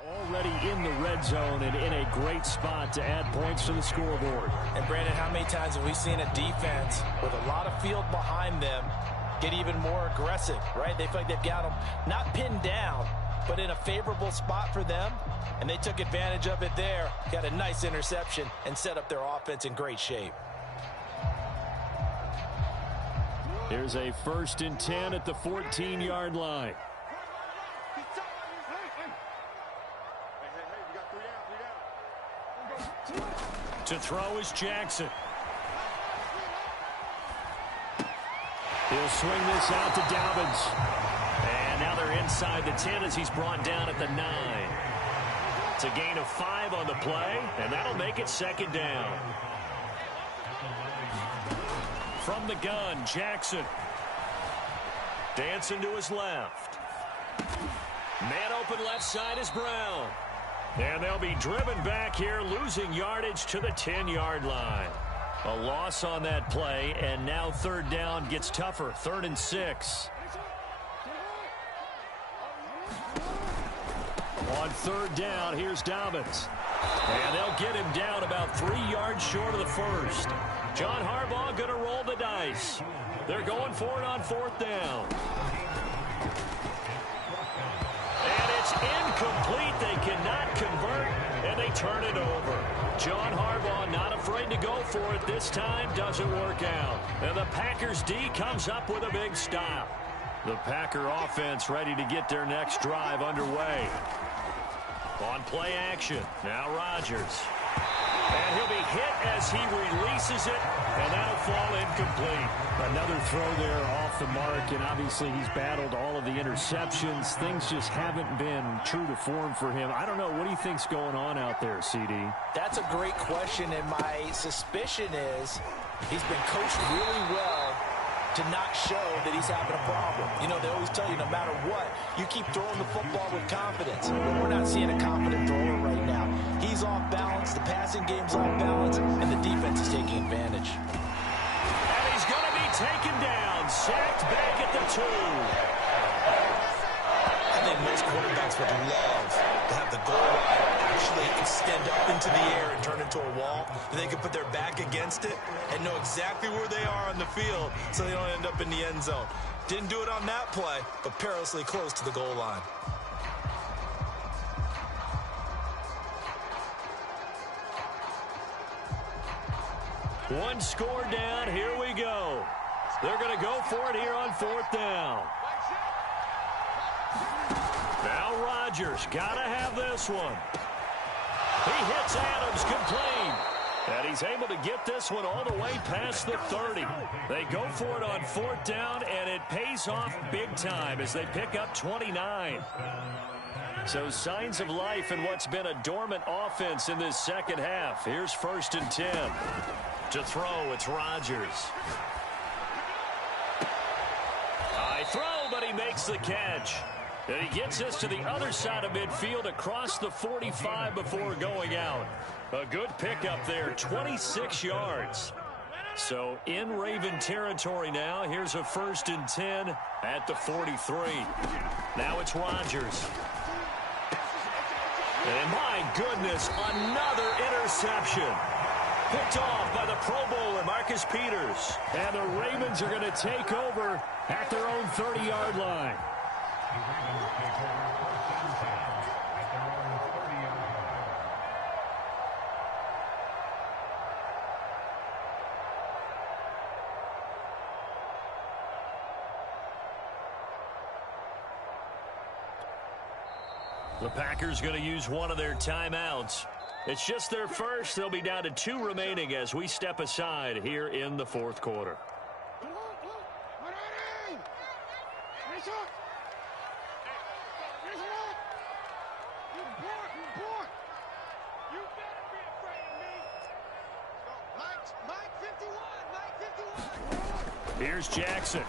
Already in the red zone and in a great spot to add points to the scoreboard. And, Brandon, how many times have we seen a defense with a lot of field behind them get even more aggressive, right? They feel like they've got them not pinned down, but in a favorable spot for them, and they took advantage of it there, got a nice interception, and set up their offense in great shape. Here's a 1st and 10 at the 14-yard line. To throw is Jackson. He'll swing this out to Dobbins. And now they're inside the 10 as he's brought down at the 9. It's a gain of 5 on the play, and that'll make it 2nd down. From the gun, Jackson. Dancing to his left. Man open left side is Brown. And they'll be driven back here, losing yardage to the 10-yard line. A loss on that play, and now third down gets tougher. 3rd and 6. On third down, here's Dobbins. And they'll get him down about 3 yards short of the first. John Harbaugh going to roll the dice. They're going for it on 4th down. And it's incomplete. They cannot convert, and they turn it over. John Harbaugh not afraid to go for it this time. Doesn't work out. And the Packers D comes up with a big stop. The Packer offense ready to get their next drive underway. On play action, now Rodgers. And he'll be hit as he releases it, and that'll fall incomplete. Another throw there off the mark, and obviously he's battled all of the interceptions. Things just haven't been true to form for him. I don't know. What do you think's going on out there, CD? That's a great question, and my suspicion is he's been coached really well to not show that he's having a problem. You know, they always tell you no matter what, you keep throwing the football with confidence. But we're not seeing a confident thrower right now. He's off balance, the passing game's off balance, and the defense is taking advantage. And he's going to be taken down, sacked back at the 2. I think most quarterbacks would love to have the goal line actually extend up into the air and turn into a wall. They can put their back against it and know exactly where they are on the field so they don't end up in the end zone. Didn't do it on that play, but perilously close to the goal line. One score down. Here we go. They're going to go for it here on 4th down. Now Rodgers got to have this one. He hits Adams complete. And he's able to get this one all the way past the 30. They go for it on 4th down, and it pays off big time as they pick up 29. So signs of life in what's been a dormant offense in this second half. Here's 1st and 10. To throw, it's Rodgers. High throw, but he makes the catch. And he gets this to the other side of midfield across the 45 before going out. A good pickup there, 26 yards. So in Raven territory now. Here's a 1st and 10 at the 43. Now it's Rodgers. And my goodness, another interception. Picked off by the Pro Bowler, Marcus Peters. And the Ravens are going to take over at their own 30-yard line. The Packers going to use one of their timeouts. It's just their first. They'll be down to 2 remaining as we step aside here in the 4th quarter. Here's Jackson.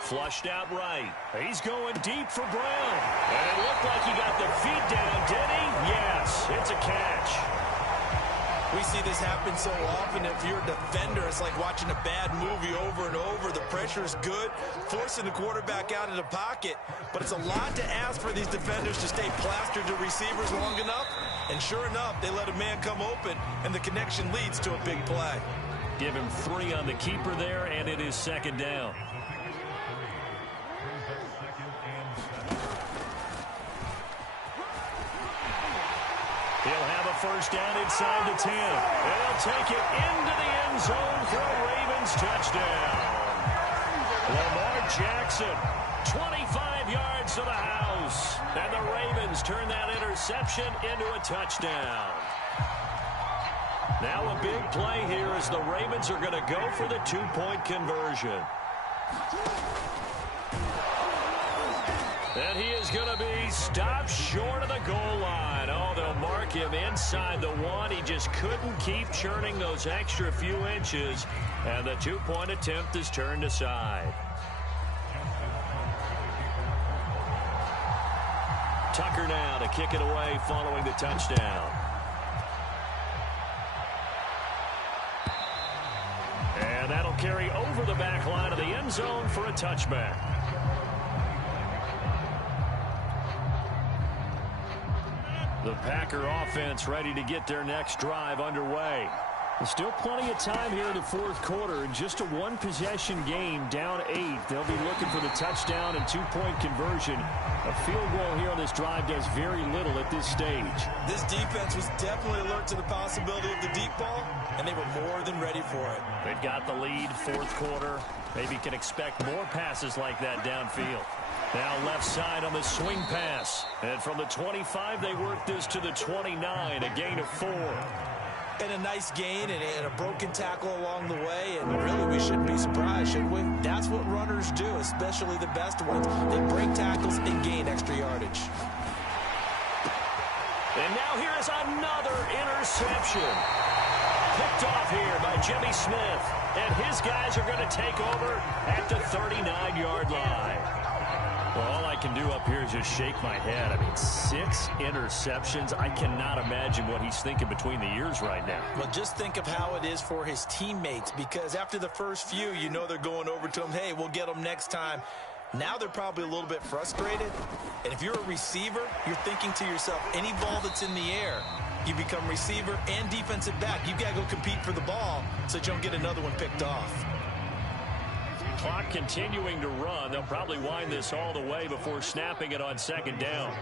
Flushed out right. He's going deep for Brown. And it looked like he got the feet down, did he? Yes, it's a catch. We see this happen so often. If you're a defender, it's like watching a bad movie over and over. The pressure's good, forcing the quarterback out of the pocket. But it's a lot to ask for these defenders to stay plastered to receivers long enough. And sure enough, they let a man come open, and the connection leads to a big play. Give him 3 on the keeper there, and it is 2nd down. He'll have a 1st down inside the 10. They'll take it into the end zone for a Ravens touchdown. Lamar Jackson, 25 yards to the house. And the Ravens turn that interception into a touchdown. Now a big play here as the Ravens are going to go for the 2-point conversion. And he is going to be stopped short of the goal line. Oh, they'll mark him inside the 1. He just couldn't keep churning those extra few inches. And the 2-point attempt is turned aside. Tucker now to kick it away following the touchdown. And that'll carry over the back line of the end zone for a touchback. The Packer offense ready to get their next drive underway. There's still plenty of time here in the fourth quarter. In just a one-possession game, down 8. They'll be looking for the touchdown and 2-point conversion. A field goal here on this drive does very little at this stage. This defense was definitely alert to the possibility of the deep ball, and they were more than ready for it. They've got the lead, fourth quarter. Maybe can expect more passes like that downfield. Now left side on the swing pass. And from the 25, they work this to the 29, a gain of 4. And a nice gain and a broken tackle along the way. And really, we shouldn't be surprised, should we? That's what runners do, especially the best ones. They break tackles and gain extra yardage. And now here is another interception. Picked off here by Jimmy Smith. And his guys are going to take over at the 39-yard line. Well, all I can do up here is just shake my head. I mean, 6 interceptions. I cannot imagine what he's thinking between the ears right now. Well, just think of how it is for his teammates, because after the first few, you know they're going over to him, hey, we'll get them next time. Now they're probably a little bit frustrated. And if you're a receiver, you're thinking to yourself, any ball that's in the air, you become receiver and defensive back. You've got to go compete for the ball so that you don't get another one picked off. Clock continuing to run. They'll probably wind this all the way before snapping it on second down.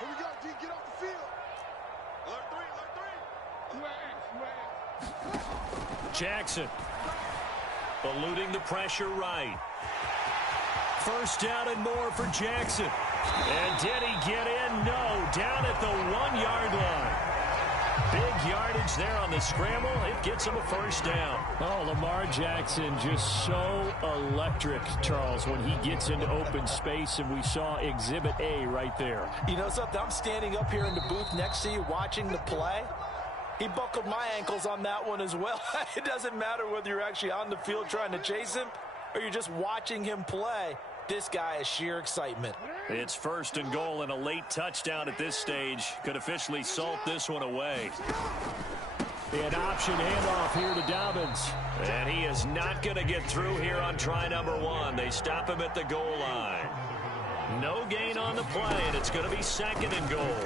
Here we go, D. Get off the field. Alert 3. Jackson eluding the pressure right. First down and more for Jackson. And did he get in? No. Down at the 1-yard line. Big yardage there on the scramble. It gets him a first down. Oh, Lamar Jackson just so electric, Charles, when he gets into open space, and we saw Exhibit A right there. You know something? I'm standing up here in the booth next to you watching the play. He buckled my ankles on that one as well. It doesn't matter whether you're actually on the field trying to chase him or you're just watching him play. This guy is sheer excitement. It's first and goal, and a late touchdown at this stage could officially salt this one away. An option handoff here to Dobbins. And he is not going to get through here on try number 1. They stop him at the goal line. No gain on the play, and it's going to be second and goal.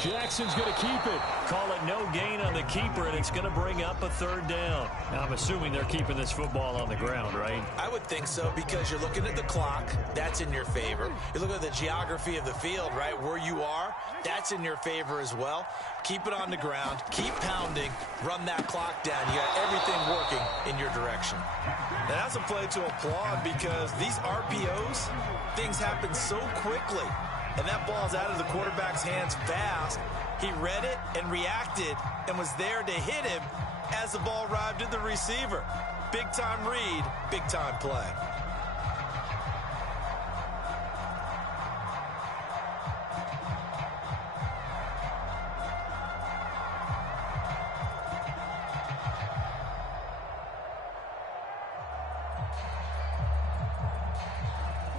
Jackson's going to keep it. Call it no gain on the keeper, and it's going to bring up a third down. Now, I'm assuming they're keeping this football on the ground, right? I would think so, because you're looking at the clock. That's in your favor. You look at the geography of the field, right, where you are. That's in your favor as well. Keep it on the ground. Keep pounding. Run that clock down. You got everything working in your direction. And that's a play to applaud, because these RPOs, things happen so quickly. And that ball's out of the quarterback's hands fast. He read it and reacted and was there to hit him as the ball arrived at the receiver. Big-time read, big-time play.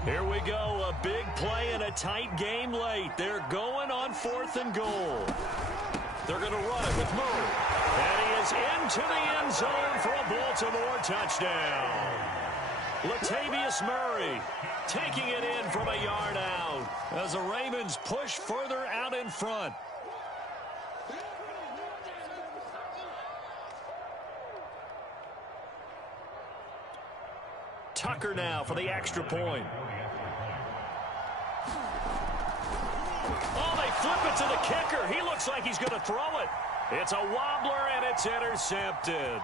Here we go, a big play and a tight game late. They're going on 4th and goal. They're going to run it with Murray. And he is into the end zone for a Baltimore touchdown. Latavius Murray taking it in from a yard out as the Ravens push further out in front. Tucker now for the extra point. Oh, they flip it to the kicker. He looks like he's going to throw it. It's a wobbler, and it's intercepted.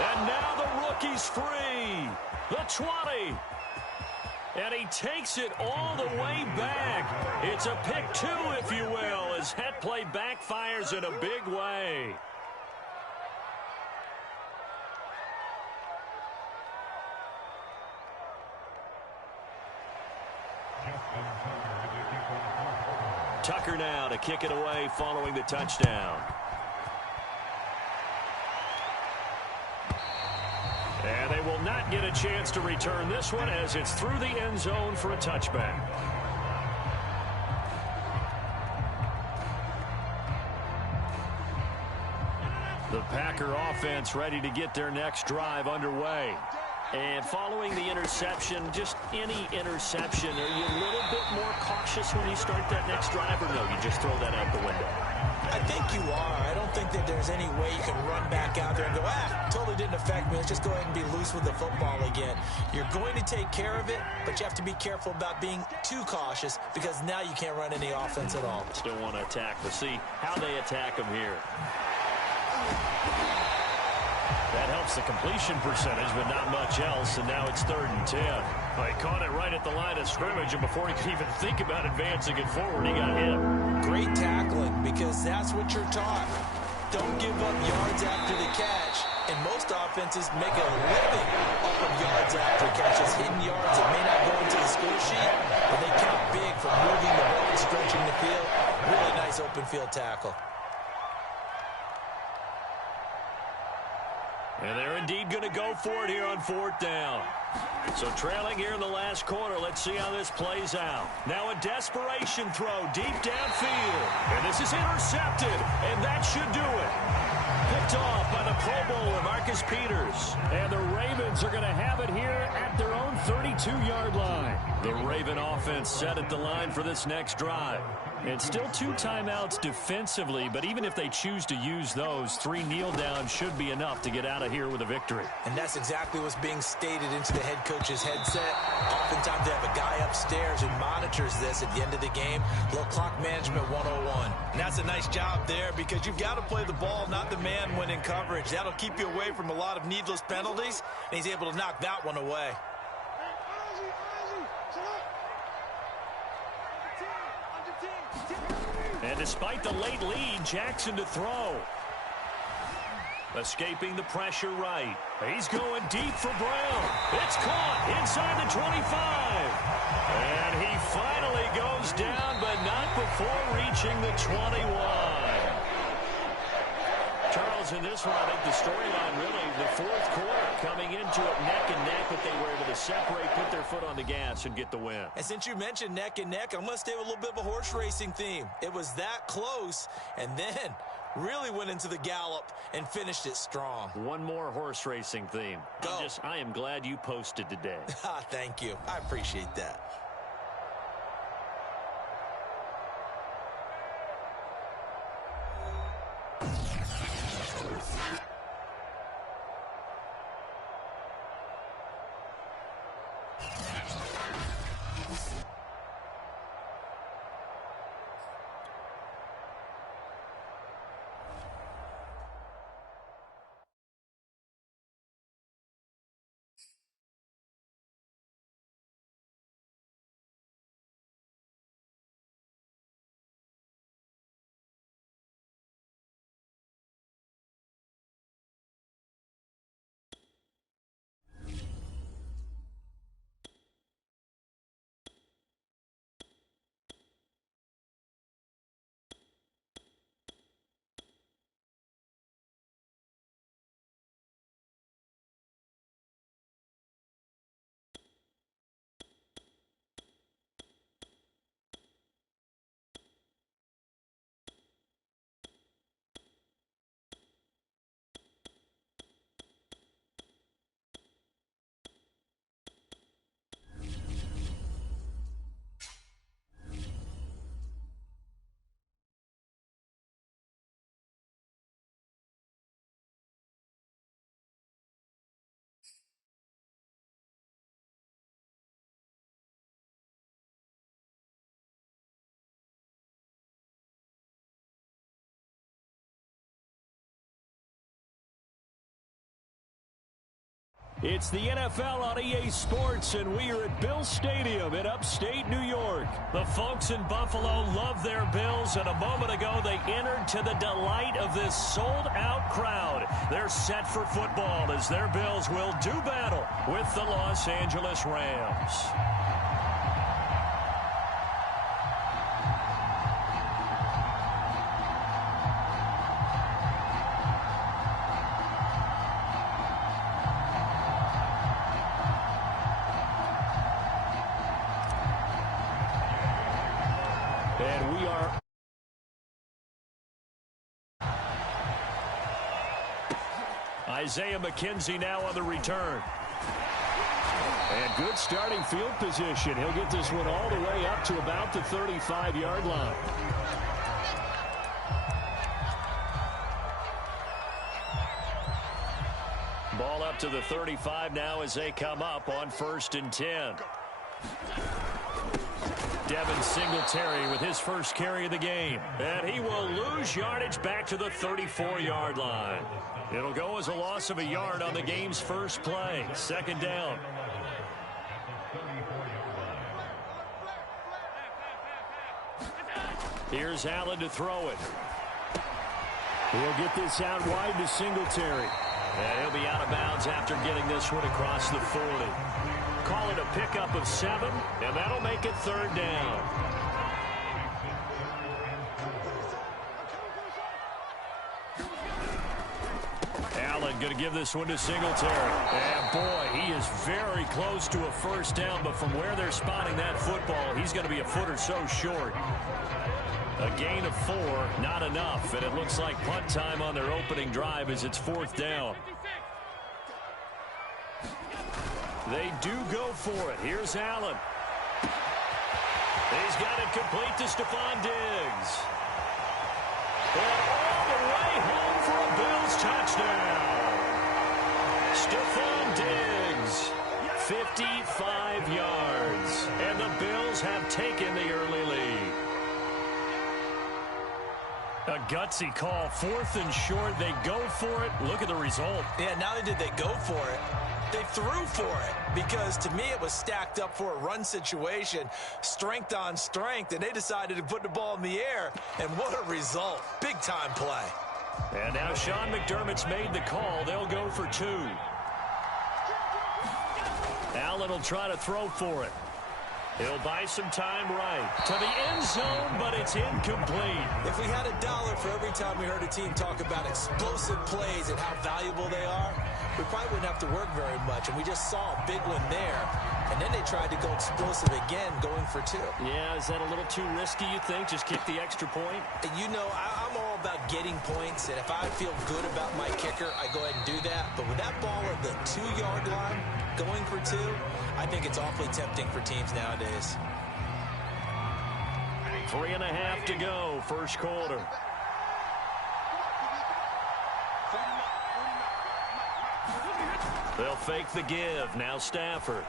And now the rookie's free. The 20. And he takes it all the way back. It's a pick 2, if you will, as that play backfires in a big way. Tucker now to kick it away following the touchdown. And they will not get a chance to return this one as it's through the end zone for a touchback. The Packer offense ready to get their next drive underway. And following the interception, just any interception, are you a little bit more cautious when you start that next drive, or no, you just throw that out the window? I think you are. I don't think that there's any way you can run back out there and go, totally didn't affect me. Let's just go ahead and be loose with the football again. You're going to take care of it, but you have to be careful about being too cautious because now you can't run any offense at all. Still want to attack. We'll see how they attack them here. That helps the completion percentage, but not much else, and now it's 3rd and 10. Well, he caught it right at the line of scrimmage, and before he could even think about advancing it forward, he got hit. Great tackling, because that's what you're taught. Don't give up yards after the catch, and most offenses make a living off of yards after catches, hitting yards that may not go into the score sheet, but they count big for moving the ball and stretching the field. Really nice open field tackle. And they're indeed going to go for it here on 4th down. So trailing here in the last quarter, let's see how this plays out. Now a desperation throw deep downfield. And this is intercepted, and that should do it. Picked off by the Pro Bowler, Marcus Peters. And the Ravens are going to have it here at their own 32-yard line. The Raven offense set at the line for this next drive. And still 2 timeouts defensively, but even if they choose to use those, 3 kneel downs should be enough to get out of here with a victory. And that's exactly what's being stated into the head coach's headset. Oftentimes they have a guy upstairs who monitors this at the end of the game. Little clock management 101. And that's a nice job there because you've got to play the ball, not the man when in coverage. That'll keep you away from a lot of needless penalties, and he's able to knock that one away. And despite the late lead, Jackson to throw. Escaping the pressure right. He's going deep for Brown. It's caught inside the 25. And he finally goes down, but not before reaching the 21. Charles, in this one, I think the storyline really, the 4th quarter, coming into it neck and neck, but they were able to separate, put their foot on the gas, and get the win. And since you mentioned neck and neck, I'm going to stay with a little bit of a horse racing theme. It was that close, and then really went into the gallop and finished it strong. One more horse racing theme. I am glad you posted today. Thank you. I appreciate that. It's the NFL on EA Sports, and we are at Bill Stadium in upstate New York. The folks in Buffalo love their Bills, and a moment ago they entered to the delight of this sold-out crowd. They're set for football as their Bills will do battle with the Los Angeles Rams. And we are... Isaiah McKenzie now on the return. And good starting field position. He'll get this one all the way up to about the 35-yard line. Ball up to the 35 now as they come up on 1st and 10. Devin Singletary with his first carry of the game. And he will lose yardage back to the 34-yard line. It'll go as a loss of a yard on the game's first play. 2nd down. Here's Allen to throw it. He'll get this out wide to Singletary. And he'll be out of bounds after getting this one across the 40. Call it a pickup of 7, and that'll make it 3rd down. Allen going to give this one to Singletary. And boy, he is very close to a 1st down, but from where they're spotting that football, he's going to be a foot or so short. A gain of 4, not enough, and it looks like punt time on their opening drive as it's 4th down. They do go for it. Here's Allen. He's got it complete to Stephon Diggs. And all the way home for a Bills touchdown. Stephon Diggs, 55 yards, and the Bills have taken the early lead. A gutsy call, 4th and short. They go for it. Look at the result. Yeah, not only did they go for it, they threw for it, because to me it was stacked up for a run situation, strength on strength, and they decided to put the ball in the air, and what a result. Big-time play. And now Sean McDermott's made the call. They'll go for 2. Allen will try to throw for it. He'll buy some time right to the end zone, but it's incomplete. If we had $1 for every time we heard a team talk about explosive plays and how valuable they are, we probably wouldn't have to work very much. And we just saw a big one there. And then they tried to go explosive again, going for 2. Yeah, is that a little too risky, you think? Just kick the extra point? And you know, I'm all about getting points. And if I feel good about my kicker, I go ahead and do that. But with that ball at the 2-yard line, going for 2, I think it's awfully tempting for teams nowadays. 3.5 to go, 1st quarter. They'll fake the give. Now Stafford.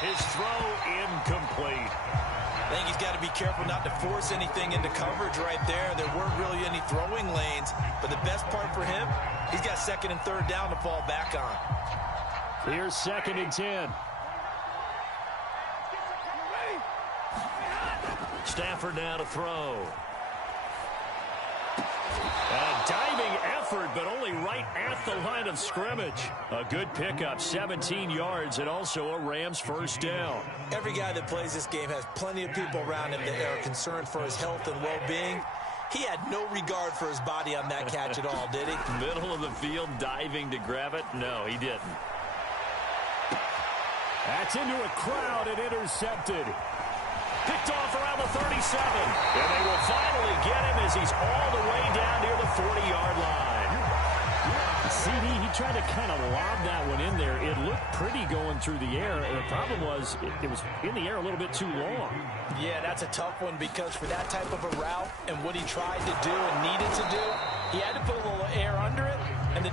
His throw incomplete. I think he's got to be careful not to force anything into coverage right there. There weren't really any throwing lanes. But the best part for him, he's got 2nd and 3rd down to fall back on. Here's 2nd and 10. Stafford now to throw. A diving effort, but only right at the line of scrimmage. A good pickup, 17 yards, and also a Rams 1st down. Every guy that plays this game has plenty of people around him that are concerned for his health and well-being. He had no regard for his body on that catch at all, did he? Middle of the field, diving to grab it? No, he didn't. That's into a crowd and intercepted. Picked off around the 37. And they will finally get him as he's all the way down near the 40-yard line. CD, he tried to kind of lob that one in there. It looked pretty going through the air. And the problem was it was in the air a little bit too long. Yeah, that's a tough one because for that type of a route and what he tried to do and needed to do, he had to put a little air under it. And the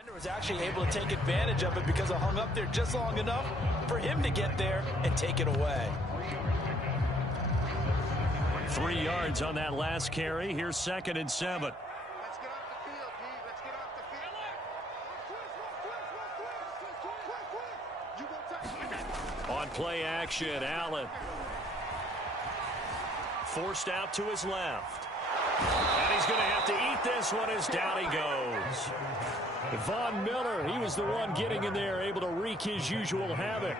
defender was actually able to take advantage of it because it hung up there just long enough for him to get there and take it away. 3 yards on that last carry. Here's 2nd and 7. Let's get off the field, D. Let's get off the field. You won't take play action. Allen forced out to his left. And he's going to have to eat this one as down he goes. Von Miller, he was the one getting in there, able to wreak his usual havoc.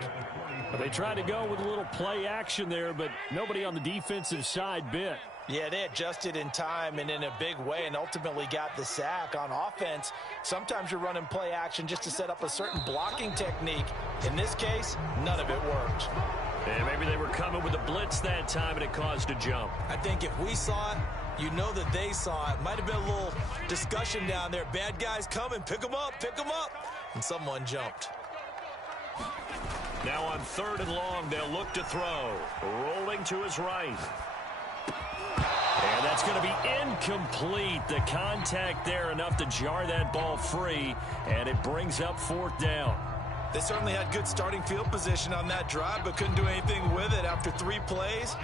But they tried to go with a little play action there, but nobody on the defensive side bit. Yeah, they adjusted in time and in a big way and ultimately got the sack. On offense, sometimes you're running play action just to set up a certain blocking technique. In this case, none of it worked. And maybe they were coming with a blitz that time and it caused a jump. I think if we saw it, you know that they saw it. Might have been a little discussion down there. Bad guys coming, pick them up, and someone jumped. Now on 3rd and long, they'll look to throw. Rolling to his right. And that's going to be incomplete. The contact there enough to jar that ball free, and it brings up 4th down. They certainly had good starting field position on that drive, but couldn't do anything with it after 3 plays.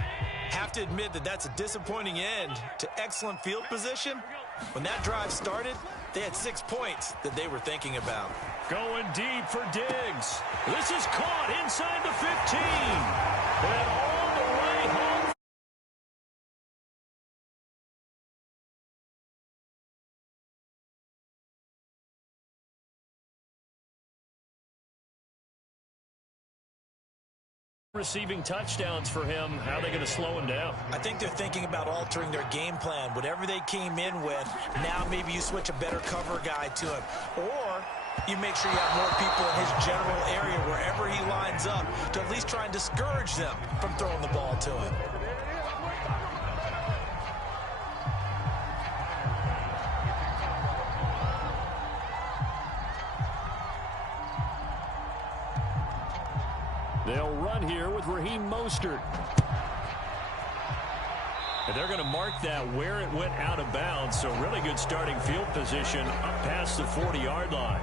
Have to admit that that's a disappointing end to excellent field position. When that drive started, they had 6 points that they were thinking about. Going deep for Diggs. This is caught inside the 15. And all the way home. Receiving touchdowns for him. How are they going to slow him down? I think they're thinking about altering their game plan. Whatever they came in with, now maybe you switch a better cover guy to him. Or you make sure you have more people in his general area wherever he lines up to at least try and discourage them from throwing the ball to him. They'll run here with Raheem Mostert. And they're going to mark that where it went out of bounds. So really good starting field position up past the 40-yard line.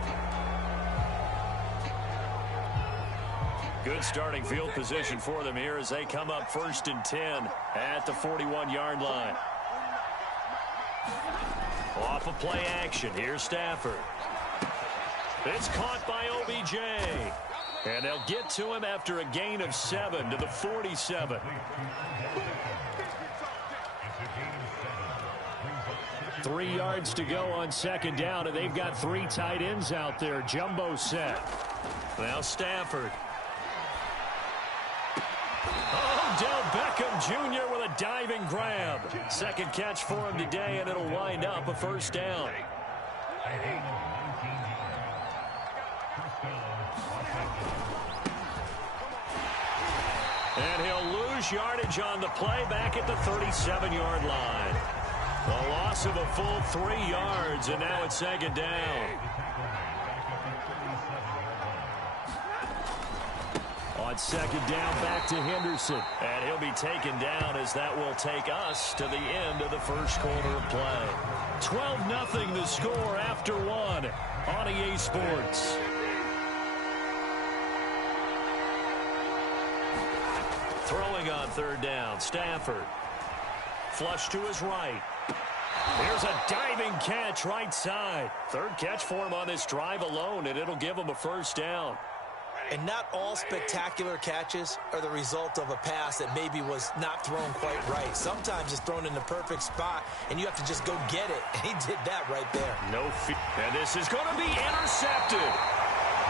Good starting field position for them here as they come up 1st and 10 at the 41-yard line. Off of play action. Here's Stafford. It's caught by OBJ. And they'll get to him after a gain of 7 to the 47. Three yards to go on 2nd down, and they've got 3 tight ends out there. Jumbo set. Now Stafford. Odell Beckham Jr. with a diving grab. 2nd catch for him today, and it'll wind up a 1st down. And he'll lose yardage on the play back at the 37-yard line. The loss of a full 3 yards, and now it's 2nd down. On 2nd down, back to Henderson. And he'll be taken down as that will take us to the end of the 1st quarter of play. 12-0 the score after 1 on EA Sports. Throwing on 3rd down, Stafford. Flush to his right. Here's a diving catch right side. 3rd catch for him on this drive alone, and it'll give him a 1st down. And not all spectacular catches are the result of a pass that maybe was not thrown quite right. Sometimes it's thrown in the perfect spot, and you have to just go get it. And he did that right there. No fear. And this is going to be intercepted.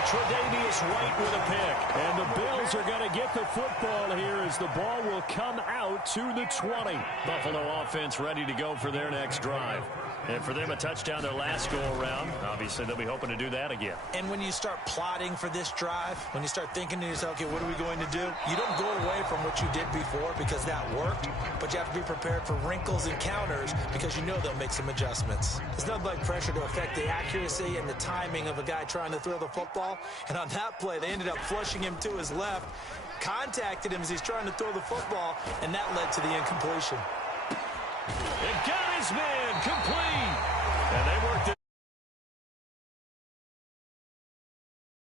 Tre'Davious White with a pick. And the Bills are going to get the football here as the ball will come out to the 20. Buffalo offense ready to go for their next drive. And for them, a touchdown their last go-around. Obviously, they'll be hoping to do that again. And when you start plotting for this drive, when you start thinking to yourself, okay, what are we going to do? You don't go away from what you did before because that worked, but you have to be prepared for wrinkles and counters because you know they'll make some adjustments. There's nothing like pressure to affect the accuracy and the timing of a guy trying to throw the football. And on that play, they ended up flushing him to his left, contacted him as he's trying to throw the football, and that led to the incompletion. It got his man complete. And they worked